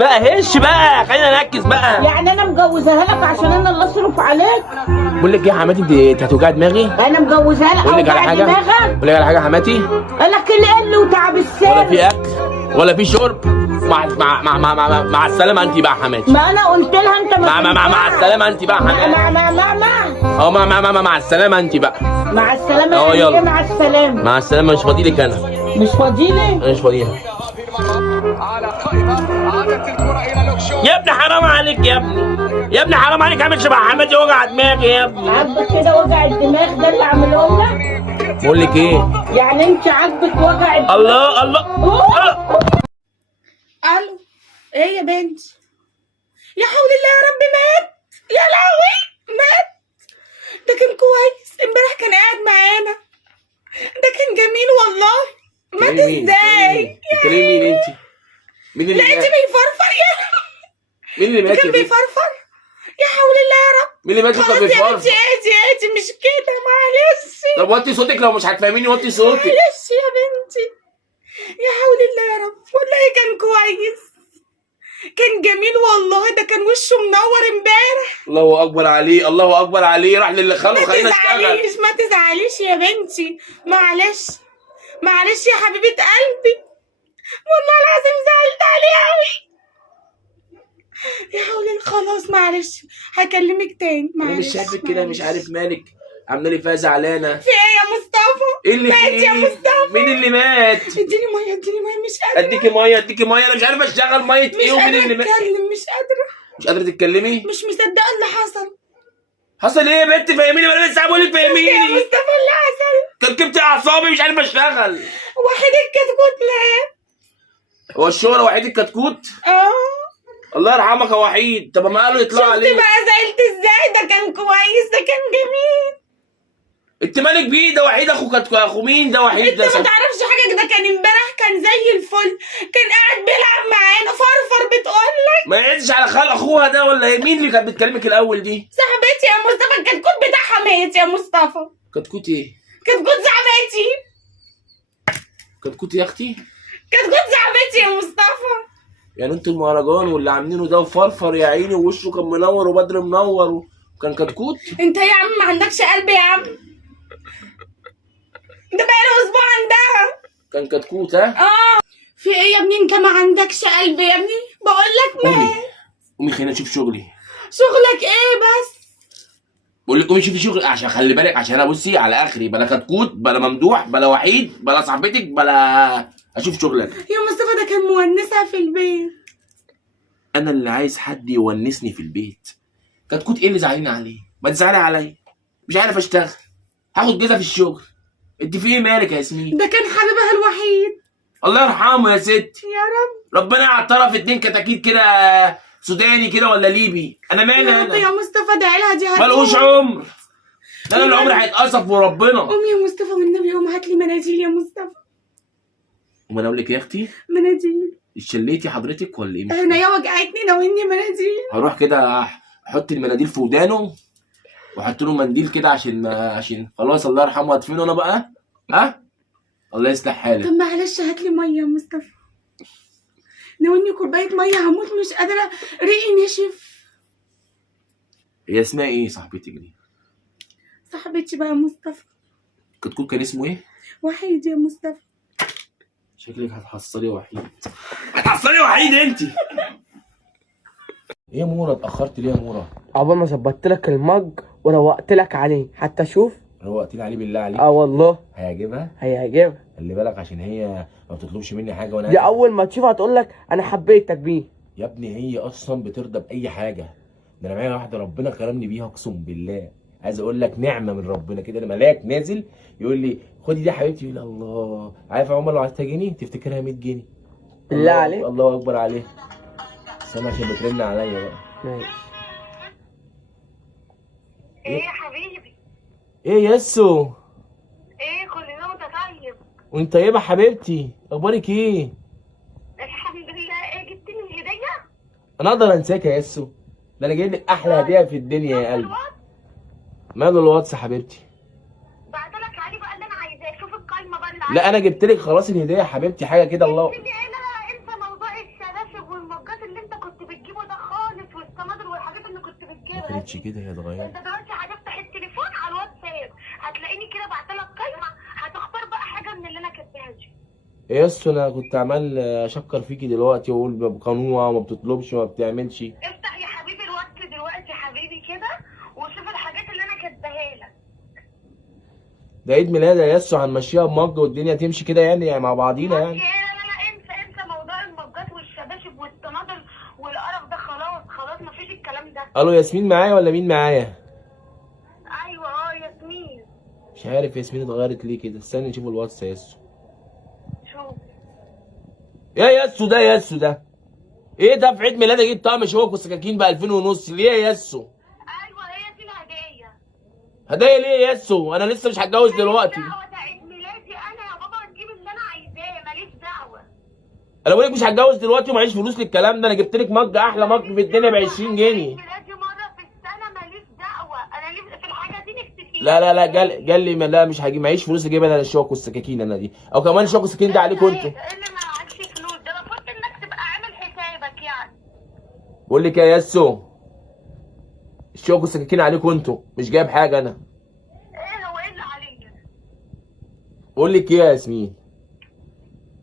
بقى خلينا نركز بقى. يعني انا مجوزاها لك عشان انا اللي اصرف عليك؟ بقول لك ايه يا حماتي، انت هتوجعي دماغي. انا مجوزاها لك. بقول لك على حاجه، دماغك. بقول لك على حاجه يا حماتي. قال لك القل وتعب السر. ولا في اكل ولا في شرب. مع السلامه انت بقى يا حماتي. ما انا قلت لها انت مع السلامه انت بقى يا حماتي. مع السلامه انت بقى. مع السلامه. يلا مع السلامه. مع السلامه، مش فاضي لك انا. مش فاضي لي؟ انا مش فاضي لك. يا ابني حرام عليك يا ابني، يا ابني حرام عليك، عامل شبه حمادي وجع دماغي يا ابني. عاجبك كده وجع الدماغ ده اللي عملوه لك؟ بقول لك ايه؟ يعني انت عاجبك وجع الدماغ؟ الله الله. الو، ايه يا بنتي؟ يا حول الله يا رب، مات يا لهوي، مات. ده كان كويس، امبارح كان قاعد معانا، ده كان جميل والله. مات ازاي؟ بتكلمي مين انت؟ مين اللي لقيتي مات؟ بيفرفر يا مين اللي مات كان يا بنت؟ بيفرفر. يا حول الله يا رب. مين اللي مات وكان خلاص يا بيفرفر؟ بنتي، اهدي مش كده، معلش. طب وطي صوتك، لو مش هتفهميني وطي صوتك. معلش يا بنتي، يا حول الله يا رب. والله كان كويس، كان جميل والله، ده كان وشه منور امبارح. الله اكبر عليه، الله اكبر عليه، راح للي خلقه. خلينا نشتغل. ما تزعليش يا بنتي، معلش يا حبيبة قلبي، والله العظيم زعلت عليه قوي. يا حول الله، خلاص معلش، هكلمك تاني. انا مش شايفك كده، مش عارف مالك، عامله لي فيها زعلانه. في ايه يا مصطفى؟ ايه اللي مات فيه؟ يا مصطفى. مين اللي مات؟ اديني ميه مش قادره. اديكي ميه، انا مش عارف اشتغل. ميه ايه ومين اللي مات؟ مش قادره. مش قادره تتكلمي؟ مش مصدقه اللي حصل. حصل ايه يا بنت؟ فهميني، وانا لسه بقول لك يا فهميني. مصطفى اللي حصل، تركبت اعصابي، مش عارف اشتغل. وحيد الكتكوت مات. هو الشهرة وحيد الكتكوت؟ الله يرحمك يا وحيد. طب ما قالوا يطلعوا عليه. شفت بقى زعلت ازاي؟ ده كان كويس، ده كان جميل. انت مالك بيه؟ ده وحيد اخو مين؟ ده وحيد ده انت ما تعرفش حاجه، ده كان امبارح كان زي الفل، كان قاعد بيلعب معانا. فرفر بتقول لك. ما يعدش على خال اخوها ده ولا ايه؟ مين اللي كانت بتكلمك الاول دي؟ صاحبتي يا مصطفى، الكتكوت بتاعها مات يا مصطفى. كتكوت ايه؟ كتكوت صاحبتي. كتكوت يا اختي؟ كتكوت صاحبتي يا مصطفى. يعني انتوا المهرجان واللي عاملينه ده وفرفر يا عيني، ووشه كان منور وبدر منور وكان كتكوت؟ انت يا عم ما عندكش قلب يا عم، ده بقاله اسبوع عندها. كان كتكوت ها؟ في ايه يا ابني؟ انت ما عندكش قلب يا ابني، بقول لك مات. قومي خلينا نشوف شغلي. شغلك ايه بس؟ بقول لك قومي شوفي شغل، عشان خلي بالك، عشان انا بصي على اخري، بلا كتكوت بلا ممدوح بلا وحيد بلا صاحبتك بلا اشوف شغلك. يا مصطفى ده كان مونسها في البيت. انا اللي عايز حد يونسني في البيت. كتكوت ايه اللي زعلاني عليه؟ ما تزعلي عليا، مش عارف اشتغل، هاخد جزا في الشغل. انت في ايه مالك يا ياسمين؟ ده كان حبيبها الوحيد. الله يرحمه يا ستي. يا رب. ربنا يعطرها في 2 كتاكيت كده، سوداني كده ولا ليبي. انا مالي يا رب انا؟ يا مصطفى، ده عيلها دي ملهوش عمر، ده انا العمر هيتقصف وربنا. قوم يا مصطفى والنبي، قوم هات لي مناديل يا مصطفى. وما انا اقول لك يا اختي، مناديل. اتشليتي حضرتك ولا ايه؟ عينيا وجعتني، ناولني مناديل. هروح كده احط المناديل في ودانه واحط له منديل كده عشان خلاص الله يرحمه ادفنه انا بقى. ها؟ الله يصلح حالك. طب معلش هات لي ميه يا مصطفى، ناولني كوبايه ميه، هموت مش قادره، ريقي نشف. هي اسمها ايه صاحبتك دي؟ صاحبتي بقى يا مصطفى. كتكوت كان اسمه ايه؟ وحيد يا مصطفى. شكلك هتحصلي وحيد، هتحصلي وحيد انت. ايه يا مورا، اتاخرت ليه يا مورا؟ عقبال ما ظبطت لك المج وروقت لك عليه، حتى شوف. روقت لي عليه بالله عليك؟ والله هيعجبها. خلي بالك عشان هي ما بتطلبش مني حاجه، وانا دي اول ما تشوفها هتقول لك انا حبيتك بيه. يا ابني هي اصلا بترضى باي حاجه، ده انا معايا واحده ربنا كرمني بيها اقسم بالله. عايز اقول لك نعمه من ربنا كده، انا ملاك نازل يقول لي خدي دي يا حبيبتي، يقول لي الله. عارف يا عمر لو عايزتها جنيه تفتكرها 100 جنيه بالله عليك. الله اكبر عليها. بس انا عشان بترن عليا بقى. ماشي. ايه يا حبيبي؟ ايه ياسو؟ ايه كل يوم انت طيب؟ وانت طيبه حبيبتي، اخبارك ايه؟ الحمد لله. ايه جبت لي الهديه؟ انا اقدر انساك يا ياسو؟ ده انا جايب لك احلى هديه في الدنيا يا قلبي. ماله الواتس يا حبيبتي؟ بعتلك عليه بقى اللي انا عايزاه، شوف القايمه بقى اللي لا انا جبت لك خلاص الهديه يا حبيبتي، حاجه كده الله. انسى موضوع الشباشب والمجات اللي انت كنت بتجيبه ده خالص، والصنادل والحاجات اللي كنت بتجيبها. ما كانتش كده، هي اتغيرت. انت دلوقتي هتفتح التليفون على الواتساب، هتلاقيني كده بعتلك قايمه، هتختار بقى حاجه من اللي انا كاتباها دي. ايه ياسو، انا كنت عمال اشكر فيكي دلوقتي واقول بقنوعه ما بتطلبش ما بتعملش. افتح يا حبيبي الواتس دلوقتي يا حبيبي كده وشوف الحاجات اللي انا كاتباها لك. ده عيد ميلاد يا ياسو، هنمشيها بمج والدنيا تمشي كده يعني مع بعضينا يعني. لا انسى موضوع المجات الكلام ده؟ الو ياسمين معايا ولا مين معايا؟ ايوه ياسمين. مش عارف ياسمين اتغيرت ليه كده، استني نشوف الواتس يا ياسو. شوف. يا ياسو ده ياسو ده ايه ده؟ في عيد ميلادي اجيب طقم شوك وسكاكين ب 2000 ونص ليه يا ياسو؟ ايوه هي دي الهديه. هدايا ليه يا ياسو؟ انا لسه مش هتجوز دلوقتي. دعوه، ده عيد ميلادي انا يا بابا، تجيب اللي انا عايزاه، ماليش دعوه. انا بقول لك مش هتجوز دلوقتي ومعيش فلوس للكلام ده. انا جبت لك مج احلى مج في الدنيا ب 20 جنيه. عيد ميلادي مره في السنه، ماليش دعوه، انا نفسي في الحاجه دي، نفسي فيها. لا قال لي لا مش هجيب، معيش فلوس اجيب انا الشوك والسكاكين انا دي، او كمان الشوك والسكاكين ده عليكم انتوا. ايه اللي معكش فلوس ده؟ المفروض انك تبقى عامل حسابك يعني. بقول لك يا ياسو الشوك والسكاكين عليكم انتوا، مش جايب حاجه انا. ايه هو ايه اللي عليا؟ بقول لك ايه يا ياسمين؟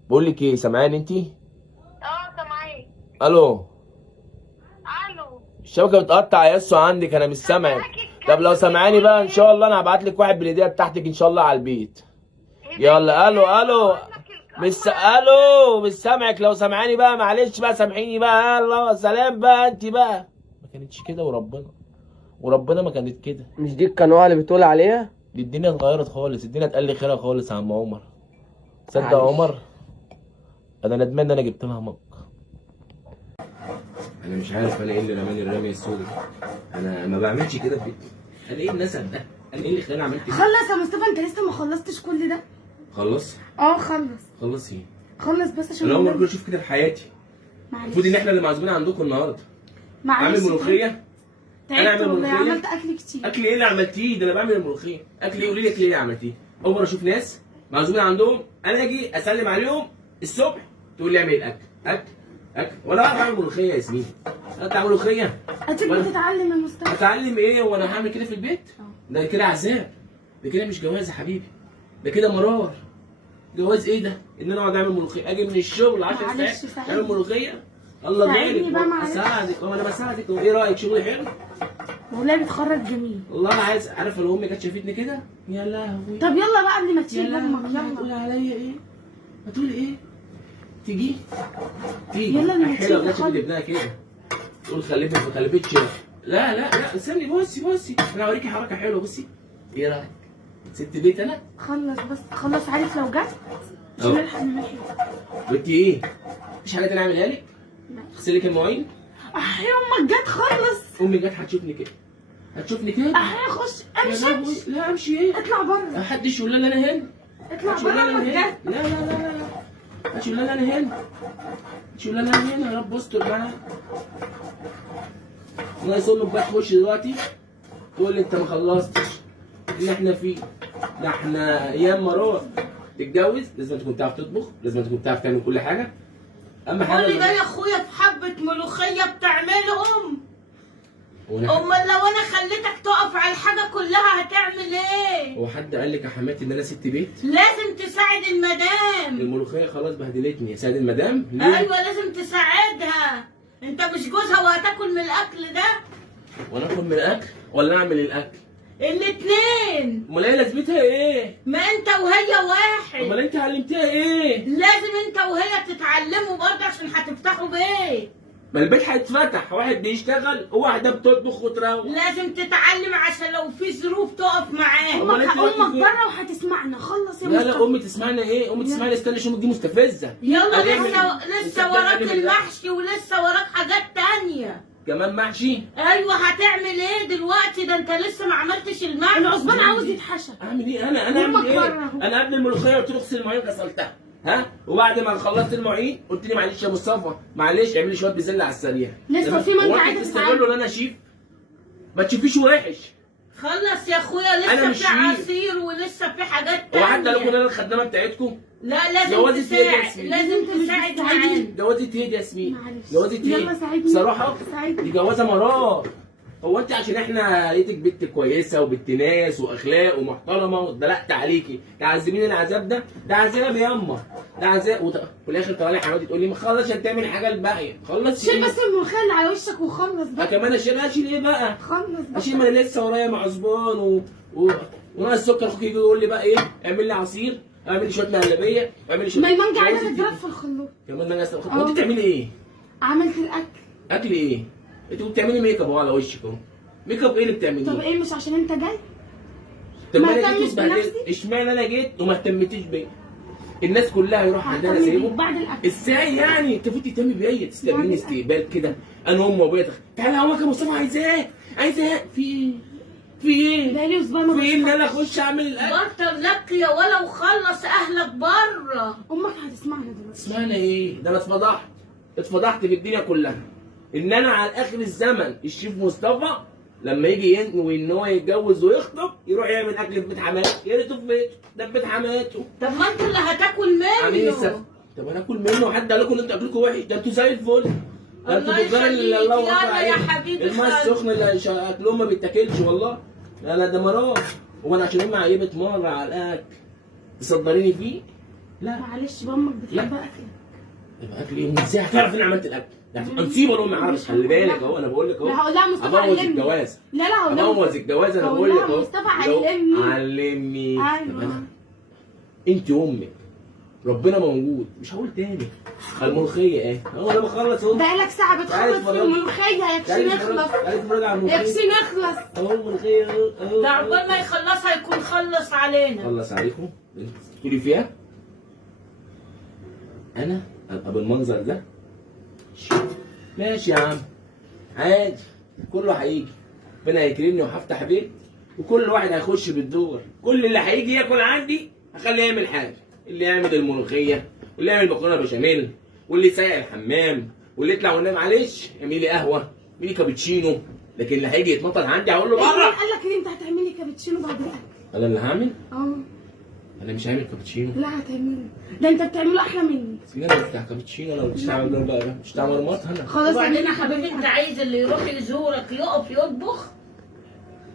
بقول لك ايه، سامعاني انت؟ سامعاك. الو. الو. الشبكه بتقطع يا ياسو عندك، انا مش سامعك. طب لو سامعاني بقى ان شاء الله انا هبعت لك واحد بالهديه بتاعتك ان شاء الله على البيت. يلا الو مش سامعك. لو سامعاني بقى معلش بقى سامحيني بقى. يلا سلام بقى. انت بقى ما كانتش كده، وربنا ما كانت كده. مش دي القنوة اللي بتقول عليها؟ دي الدنيا اتغيرت خالص، الدنيا اتقل خيرها خالص يا عم عمر. تصدق يا عمر انا ندمان ان انا جبت لها مج. انا مش عارف انا ايه اللي رماني الرميه السوداء. انا ما بعملش كده في بيتي. انا ايه النسب ده؟ انا ايه اللي خلاني عملت كده؟ خلص يا مصطفى، انت لسه ما خلصتش كل ده. خلص خلص ايه؟ خلص بس عشان انا اول مره اشوف كده في حياتي. المفروض ان احنا اللي معزومين عندكم النهارده. اعمل ملوخيه. انا اعمل ملوخيه. عملت اكل كتير. اكل ايه اللي عملتيه؟ ده انا بعمل الملوخيه. اكل ايه؟ قولي لي اكل ايه اللي عملتيه؟ اول مره اشوف ناس معزومين عندهم، انا اجي اسلم عليهم الصبح تقول لي اعمل اكل وانا بعمل ملوخيه يا ياسمين. اقطع ملوخيه. هتبقى تتعلم يا مصطفى. اتعلم ايه وانا هعمل كده في البيت؟ ده كده عذاب، ده كده مش جواز يا حبيبي، ده كده مرار. جواز ايه ده؟ ان انا اقعد اعمل ملوخيه، اجي من الشغل 10 ساعات اعمل ملوخيه. الله يبارك. اساعدك. انا بساعدك. ايه رايك؟ شغلي حلو؟ والله بتخرج جميل. والله انا عايز عارف لو امي كانت شافتني كده يا لهوي. طب يلا بقى قبل ما تشيل لازمك. يلا هتقولي عليا ايه؟ هتقولي ايه؟ تيجي يلا حلوه بنات ابنها كده تقول خلفتني ما خلفتش. لا استني. بصي انا هوريكي حركه حلوه. بصي ايه رايك؟ ست بيت انا. خلص عارف لو جت شيل الحمام. وانت ايه؟ مفيش حاجه تانية اعملها لك؟ اغسل لك المواعين. امك جت. خلص. امي جت هتشوفني كده. خش امشي. لا امشي ايه؟ اطلع بره. محدش يقول لي انا هنا. اطلع بره بجد. لا محدش يقول لي انا هنا. يا رب استر معاها. ناقص امك بقى تخش دلوقتي تقول لي انت ما خلصتش اللي احنا فيه. ده احنا ايام مرار تتجوز لازم تكون تعرف تطبخ، لازم تكون تعرف تعمل كل حاجه. اهم حاجه كل ده يا اخويا في حبه ملوخيه بتعملهم. امال لو انا خليتك تقف على الحاجه كلها هتعمل ايه؟ هو حد قال لك يا حماتي ان انا ست بيت؟ لازم تساعد المدام. الملوخيه خلاص بهدلتني. اساعد المدام؟ ليه؟ ايوه لازم تساعدها. انت مش جوزها وهتاكل من الاكل ده؟ وانا اكل من الاكل ولا اعمل الاكل؟ الاتنين. امال هي لازمتها ايه؟ ما انت وهي واحد. امال انت علمتيها ايه؟ لازم انت وهي تتعلموا برضه عشان هتفتحوا بيت. ما البيت هيتفتح، واحد بيشتغل وواحده بتطبخ وتروح. لازم تتعلم عشان لو في ظروف تقف معاه. امك بره وهتسمعنا. خلص يا لا امي تسمعنا ايه؟ امي تسمعني. استنى امك دي مستفزه. يلا لسه وراك المحشي ولسه وراك حاجات تانية. كمان محشي؟ ايوه هتعمل ايه دلوقتي؟ ده انت لسه ما عملتش المحشي. العصبان عاوز يتحشى. اعمل ايه انا اعمل ايه؟ انا قبل الملوخيه قلت له اغسل المواعين غسلتها. وبعد ما خلصت المواعين قلت لي معلش يا مصطفى معلش اعمل لي شويه بسله على السريع. لسه في ما انت عايز تستغلوا ان انا شيف؟ ما تشوفيش وحش. خلص يا اخويا لسه في عصير ولسه في حاجات تانية. هو حد قال لكم ان انا الخدامه بتاعتكم؟ لا لازم تساعد. لازم تساعد معانا. جوازة ايه دي يا ياسمين؟ جوازة ايه؟ بصراحة دي جوازة مرار. هو انت عشان احنا لقيتك بنت كويسة وبنت ناس واخلاق ومحترمة ودلقت عليكي تعذبيني العذاب ده؟ ده عذاب ياما. ده عذاب وفي الاخر طالع حماتي تقول لي ما خلص عشان تعمل الحاجة الباقية. خلص شيل بس الملوخية اللي على وشك وخلص بقى. كمان اشيل ايه بقى؟ خلص بقى. اشيل ما انا لسه ورايا معصبان وناقص السكر. اخوك يجي يقول لي بقى ايه؟ اعمل لي عصير، اعمل لي شويه مهلبيه، اعمل لي شويه. ما المانجا عايزه تتضرب في الخلاط. كمان مانجا. انت بتعملي ايه؟ عملت الاكل. اكل ايه؟ انت بتعملي ميك اب اهو على وشك اهو. ميك اب ايه اللي بتعمليه؟ طب ايه مش عشان انت جاي؟ طب ما انا جيت اهتمش واتبهدلت. بنفسي؟ اشمعنى انا جيت وما اهتمتيش بيا؟ الناس كلها يروح عندنا ههتم بيك سايبهم. بعد الاكل. ازاي يعني؟ انت المفروض تهتمي بيا، تستقبليني بعد استقبال كده انا وام وابويا. تعالى هو يا مصطفى عايزاك في ايه؟ في ايه؟ بقالي اسبوع ما في ايه ان بشوفكش. انا اخش اعمل الاكل؟ بطل لك يا ولا وخلص اهلك بره. امك هتسمعنا دلوقتي. اسمعنا ايه؟ ده انا اتفضحت في الدنيا كلها ان انا على اخر الزمن الشيف مصطفى لما يجي ينوي ان هو يتجوز ويخطب يروح يعمل اكل في بيت حماته. يا ريته في بيته، ده في بيت حماته. طب ما انت اللي هتاكل عاملين منه. طب انا اكل منه؟ حد قال لكم ان انتوا اكلكم وحش؟ ده انتوا زي الفل. ده انتوا الله تجار يخليك. الله يلا اكبر يا عليكم. حبيبي الماء خالد. السخن اللي اكلهم ما بيتاكلش والله. لا ده مرار. هو انا عشان امي عيبت مره على الاكل تصدريني فيه؟ لا معلش بقى امك بتحب اكلك. يبقى اكل ايه؟ ازاي هتعرف ان عملت الاكل؟ يعني نسيبه لو ما عرفش. خلي بالك اهو انا بقول لك اهو. لا هقول لها مصطفى ابوظ علمني. الجواز. لا هقول لها ابوظ الجواز انا هقول بقول لك لها اهو. مصطفى علمني. علمني. طب ايوه. انت امك ربنا موجود. مش هقول تاني. الملوخيه ايه؟ هو انا بخلص اهو. بقالك ساعة بتخلص في الملوخية. يكفي نخلص. يكفي نخلص. اهو الملوخيه اهو. ده عقبال ما يخلصها يكون خلص علينا. خلص عليكم. تقولي فيها انا ابقى بالمنظر ده؟ ماشي يا عم عادي، كله هيجي. ربنا هيكرمني وهفتح بيت وكل واحد هيخش بالدور. كل اللي هيجي ياكل عندي هخليه يعمل حاجه. اللي يعمل الملوخيه واللي يعمل مكرونه بشاميل واللي يسيق الحمام واللي يطلع وينام. معلش اعملي لي قهوه اعملي لي كابتشينو. لكن اللي هيجي يتنطط عندي هقول له بره. قال لك ان انت هتعملي كابتشينو بعد الاكل؟ انا اللي هعمل؟ اه. انا مش هعمل كابتشينو. لا هتعمله. ده انت بتعمله احلى مني. انا بتاع كابتشينو. انا مش هعمل بقى، مش هعمل مرمط انا. خلاص وبعدين يا حبيبي انت عايز اللي يروح يزورك يقف يطبخ؟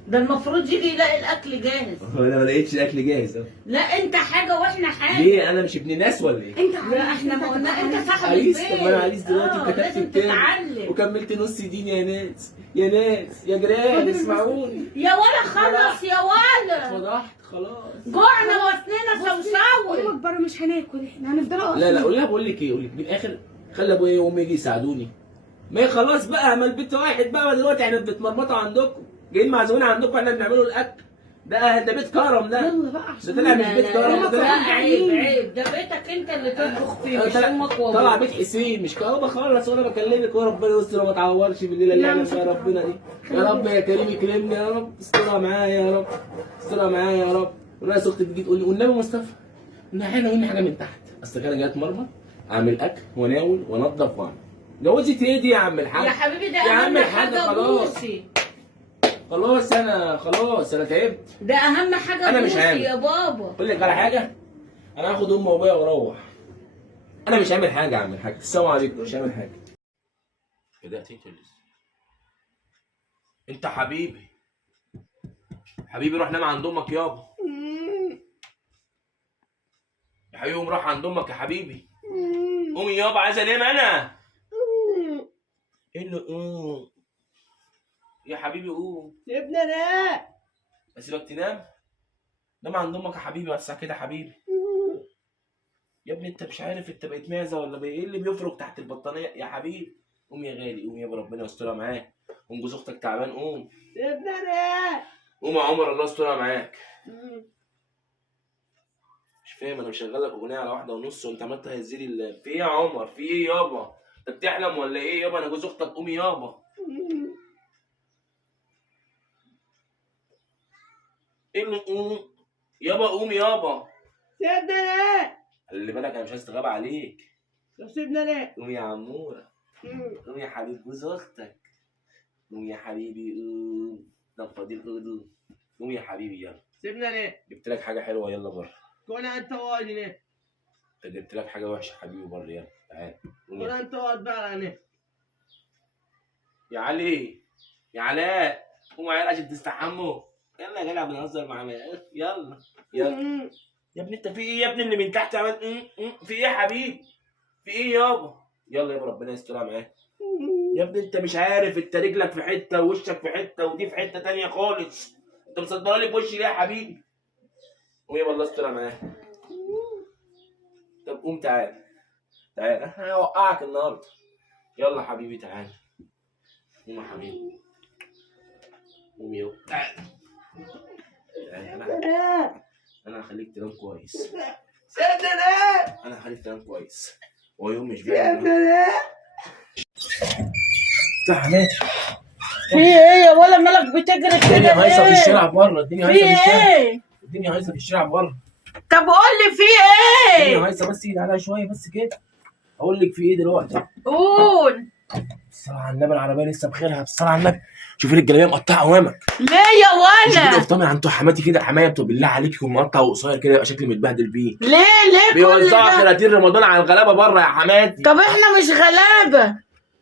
ده المفروض يجي يلاقي الاكل جاهز. انا ما لقيتش الاكل جاهز اهو. لا انت حاجه واحنا حاجه. ليه انا مش ابن ناس ولا ايه؟ انت لا احنا ما قلنا انت صاحب عريس. البيت. طب ما انا عريس دلوقتي وكتبت لازم التاني تتعلم. وكملت نص دين يا ناس يا ناس يا جيران اسمعوني. يا ولا خلص يا ولا. اتفضحت خلاص. جوعنا وسننا سوساوي. امك بره مش هناكل احنا هنفضلوا لا قول لها بقول لك ايه، قول لك من الاخر خلي ابويا وامي يجي يساعدوني. ما خلاص بقى، ما البيت واحد بقى دلوقتي. احنا بنتمرمطوا عندكم، جايين معزومين عندكم، احنا بنعملوا الاكل. ده بيت كرم ده. يلا بقى ده عشان طلع مش بيت كرم، ده لا طلع عيب ده بيتك انت اللي تطبخ فيه مش امك وابوك. طلع بيت حسين مش كرم. خلص وانا بكلمك وربنا يستر وما تعورش بالليله اللي احنا فيها ربنا دي. يا رب يا كريم يكرمني يا رب. استرها معايا يا رب، استرها معايا يا رب. والناس اختي تيجي تقول لي والنبي مصطفى نحن حاجه من تحت. اصل انا جاي اتمرمط اعمل اكل واناول وانضف واعمل. جوزت ايه دي يا عم الحاج؟ يا حبيبي ده يا عم اهم الحاج حاجه خلاص. بوسي. خلاص انا تعبت. ده اهم حاجه أنا مش بوسي عامل. يا بابا. اقول لك على حاجه، انا هاخد امي وابويا واروح. انا مش عامل حاجه يا عم الحاج. السلام عليكم. مش عامل حاجه. بدات انت لسه. انت حبيبي روح نام عند امك يابا. يا حبيبي قوم روح عند امك يا حبيبي. قوم يابا عايز انام انا. ايه اللي يا حبيبي قوم. سيبنا لا. اسيبك تنام؟ نام عند امك يا حبيبي بس كده يا حبيبي. يا ابني انت مش عارف انت بقيت معزه ولا ايه اللي بيفرق تحت البطانيه يا حبيبي؟ قوم يا غالي قوم يابا ربنا يسترها معاك. قوم جوز اختك تعبان قوم. سيبنا لا. قوم يا عمر الله يسترها معاك. مش فاهم انا مشغل لك اغنيه على 1:30 وانت عمال تهزلي في ايه يا عمر؟ في ايه يابا؟ انت بتحلم ولا ايه يابا؟ انا جوز اختك. قومي يابا. ايه اللي قوم؟ يابا قوم يابا. سيبنا لا. خلي بالك انا مش عايز اتغاب عليك. سيبنا لا. قوم يا عموره. قوم يا حبيب جوز اختك. قوم يا حبيبي قوم. ده فاضل الهدوء. قوم يا حبيبي يلا. سيبنا لا. جبت لك حاجه حلوه يلا بره. كل انت واقعد هنا. جبت لك حاجه وحشه حبيبي بره يلا تعال. كل انت واقعد بقى هنا. يا علي يا علاء قوم يا عيال عشان تستحموا. يلا يا جدع بنهزر مع يلا يلا. يا ابني انت في ايه يا ابني اللي من تحت عمال في ايه يا حبيبي؟ في ايه يابا؟ يلا يابا ربنا يسترها معاك. يا ابني انت مش عارف انت رجلك في حته ووشك في حته ودي في حته تانيه خالص. انت مصدرها لي بوشي ليه يا حبيبي؟ قوم يابا الله يسترها معاك. طب قوم تعال انا هوقعك النهارده. يلا حبيبي تعال. قوم يا حبيبي، قوم يا تعال. انا هخليك تنام كويس. انا هخليك تنام كويس. هو يوم مش باين. افتح حماتي. في ايه يا ولا مالك بتجري كده؟ الدنيا هايصه في الشارع بره، الدنيا هايصه في الشارع. ايه؟ الدنيا هايصه في الشارع بره. طب قول لي في ايه؟ الدنيا هايصه، بس ايد عليها شويه بس كده. اقول لك في ايه دلوقتي؟ قول. الصلاة على النبي، العربيه لسه بخيرها. بالصلاة على النبي، شوفي لي الجلابيه مقطعه امامك. ليه يا شوفي لي ولا؟ قفطاني عند حماتي كده، حمايه بالله عليك يكون مقطع وقصير كده، يبقى شكلي متبهدل بيه. ليه كل بيوزعوا ده؟ خراتير رمضان على الغلابه بره يا حماتي. طب احنا مش غلابه.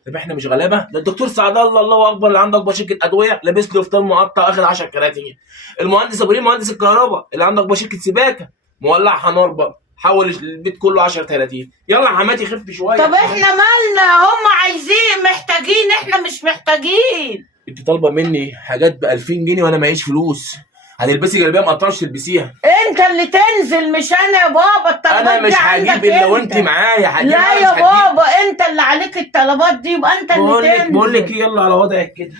طب احنا مش غلابه؟ ده الدكتور سعد الله اكبر اللي عنده اكبر شركه ادويه لابس له قفطان مقطع واخد 10 كراتين. المهندس ابراهيم مهندس الكهرباء اللي عنده اكبر شركه سباكه مولعها نار بقى، حول البيت كله 10 كراتين. يلا يا حماتي خف شويه. طب احنا مالنا؟ هم عايزين محتاجين، احنا مش محتاجين. انت طالبه مني حاجات ب 2000 جنيه وانا معيش فلوس. هتلبسي جلابيه مقطعه مش تلبسيها. انت اللي تنزل مش انا يا بابا. الطلبات انا مش دي هجيب عندك الا انت. وانت معايا. لا يا بابا، انت اللي عليك الطلبات دي، يبقى انت اللي تنزل. بقول لك يلا على وضعك كده.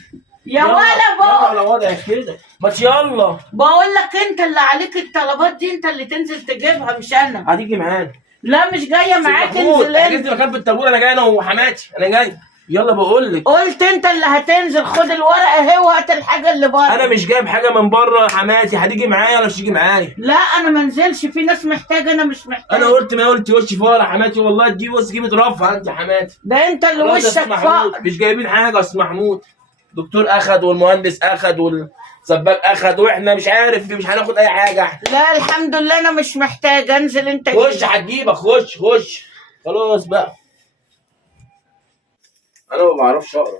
يا ولا يلا بابا، على وضعك كده، ما يلا. بقول لك انت اللي عليك الطلبات دي، انت اللي تنزل تجيبها مش انا. هتيجي معانا. لا مش جايه معاك، انزل حجزت انت. مكان في الطابور، انا جاي انا وحماتي، انا جاي. يلا بقول لك. قلت انت اللي هتنزل. خد الورقه اهي وهات الحاجه اللي بره. انا مش جايب حاجه من بره يا حماتي. هتيجي معايا ولا مش هتيجي معايا؟ لا انا ما انزلش، في ناس محتاجه، انا مش محتاجه. انا قلت ما قلت وش فار يا حماتي، والله تجيبي بص جيبي ترفع انت يا حماتي. ده انت اللي خلاص يا وشك أستاذ محمود، فقر. مش جايبين حاجه يا استاذ محمود. الدكتور اخد والمهندس اخد والسباك اخد، واحنا مش عارف مش هناخد اي حاجه احنا. لا الحمد لله انا مش محتاجه. انزل انت. خش هتجيبك، خش خلاص بقى. انا ما بعرفش اقرا.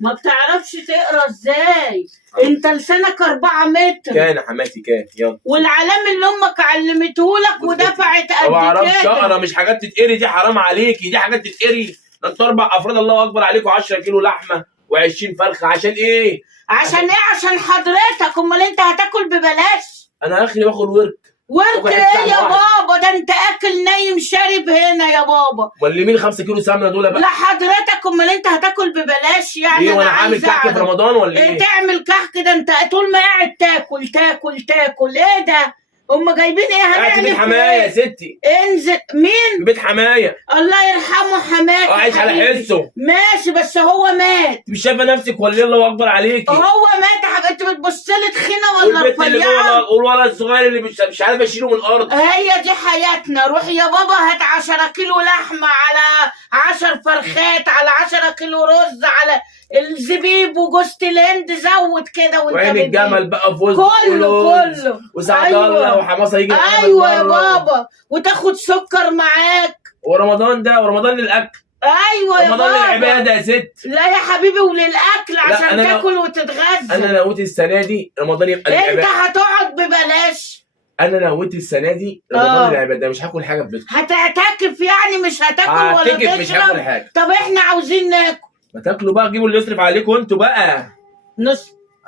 ما بتعرفش تقرا ازاي؟ انت لسانك 4 متر. كان يا حماتي كان. يلا. والعلام اللي امك علمتهولك ودفعت ما قد بعرفش كده. اقرا، مش حاجات تتقري دي، حرام عليكي، دي حاجات تتقري. ده انتوا 4 افراد الله اكبر عليكم، 10 كيلو لحمه و20 فرخه. عشان ايه؟ عشان ايه؟ عشان حضرتك. امال انت هتاكل ببلاش؟ انا اخري باخد ورك ورك ايه يا بابا؟ ده انت اكل نايم شارب هنا يا بابا. واللي مين 5 كيلو سمنه دول بقى؟ لا حضرتك، امال انت هتاكل ببلاش يعني؟ ايه وانا أنا عامل عايزة كحك في أعرف. رمضان ولا ايه؟ تعمل كحك ده؟ انت طول ما قاعد تاكل تاكل تاكل. ايه ده؟ هم جايبين ايه؟ قاعد في بيت حمايه يا ستي. انزل. مين؟ في بيت حمايه. الله يرحمه حماك. عايش على حسه. ماشي بس هو مات. مش شايفه نفسك ولا الله اكبر عليكي؟ هو مات يا حبيبتي. انت بتبص لي تخينه ولا والبيت اللي رفيعه؟ جوه والولد الصغير اللي مش عارف اشيله من الارض. هي دي حياتنا. روح يا بابا هات 10 كيلو لحمه، على 10 فرخات، على 10 كيلو رز، على الزبيب وجوز الهند. زود كده وانت وعين الجمل بقى فوز كله وسعد أيوة. الله وحماصه يجي. ايوه يا بابا، وتاخد سكر معاك. ورمضان ده ورمضان للاكل. ايوه يا بابا، رمضان للعباده يا ست. لا يا حبيبي، وللاكل عشان تاكل وتتغذى. انا نويت السنه دي رمضان يبقى انت للعباده. هتقعد ببلاش. انا نويت السنه دي رمضان للعباده، مش هاكل حاجه في بيتكم. هتعتكف يعني؟ مش هتاكل ولا هعتكف تشرب؟ مش هاكل حاجه. طب احنا عاوزين ناكل. ما تاكلوا بقى، جيبوا اللي يصرف عليكم انتوا بقى.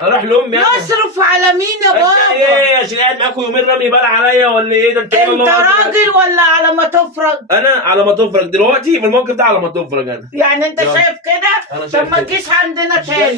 اروح لامي انا. نصرف على مين يا بابا؟ انت ايه عشان قاعد معاكم يومين رامي بال عليا ولا ايه؟ ده انت راجل ولا على ما تفرج؟ انا على ما تفرج دلوقتي في الموقف ده، على ما تفرج انا. يعني انت شايف كده؟ أنا طب شايف ما كده. تجيش عندنا تاني.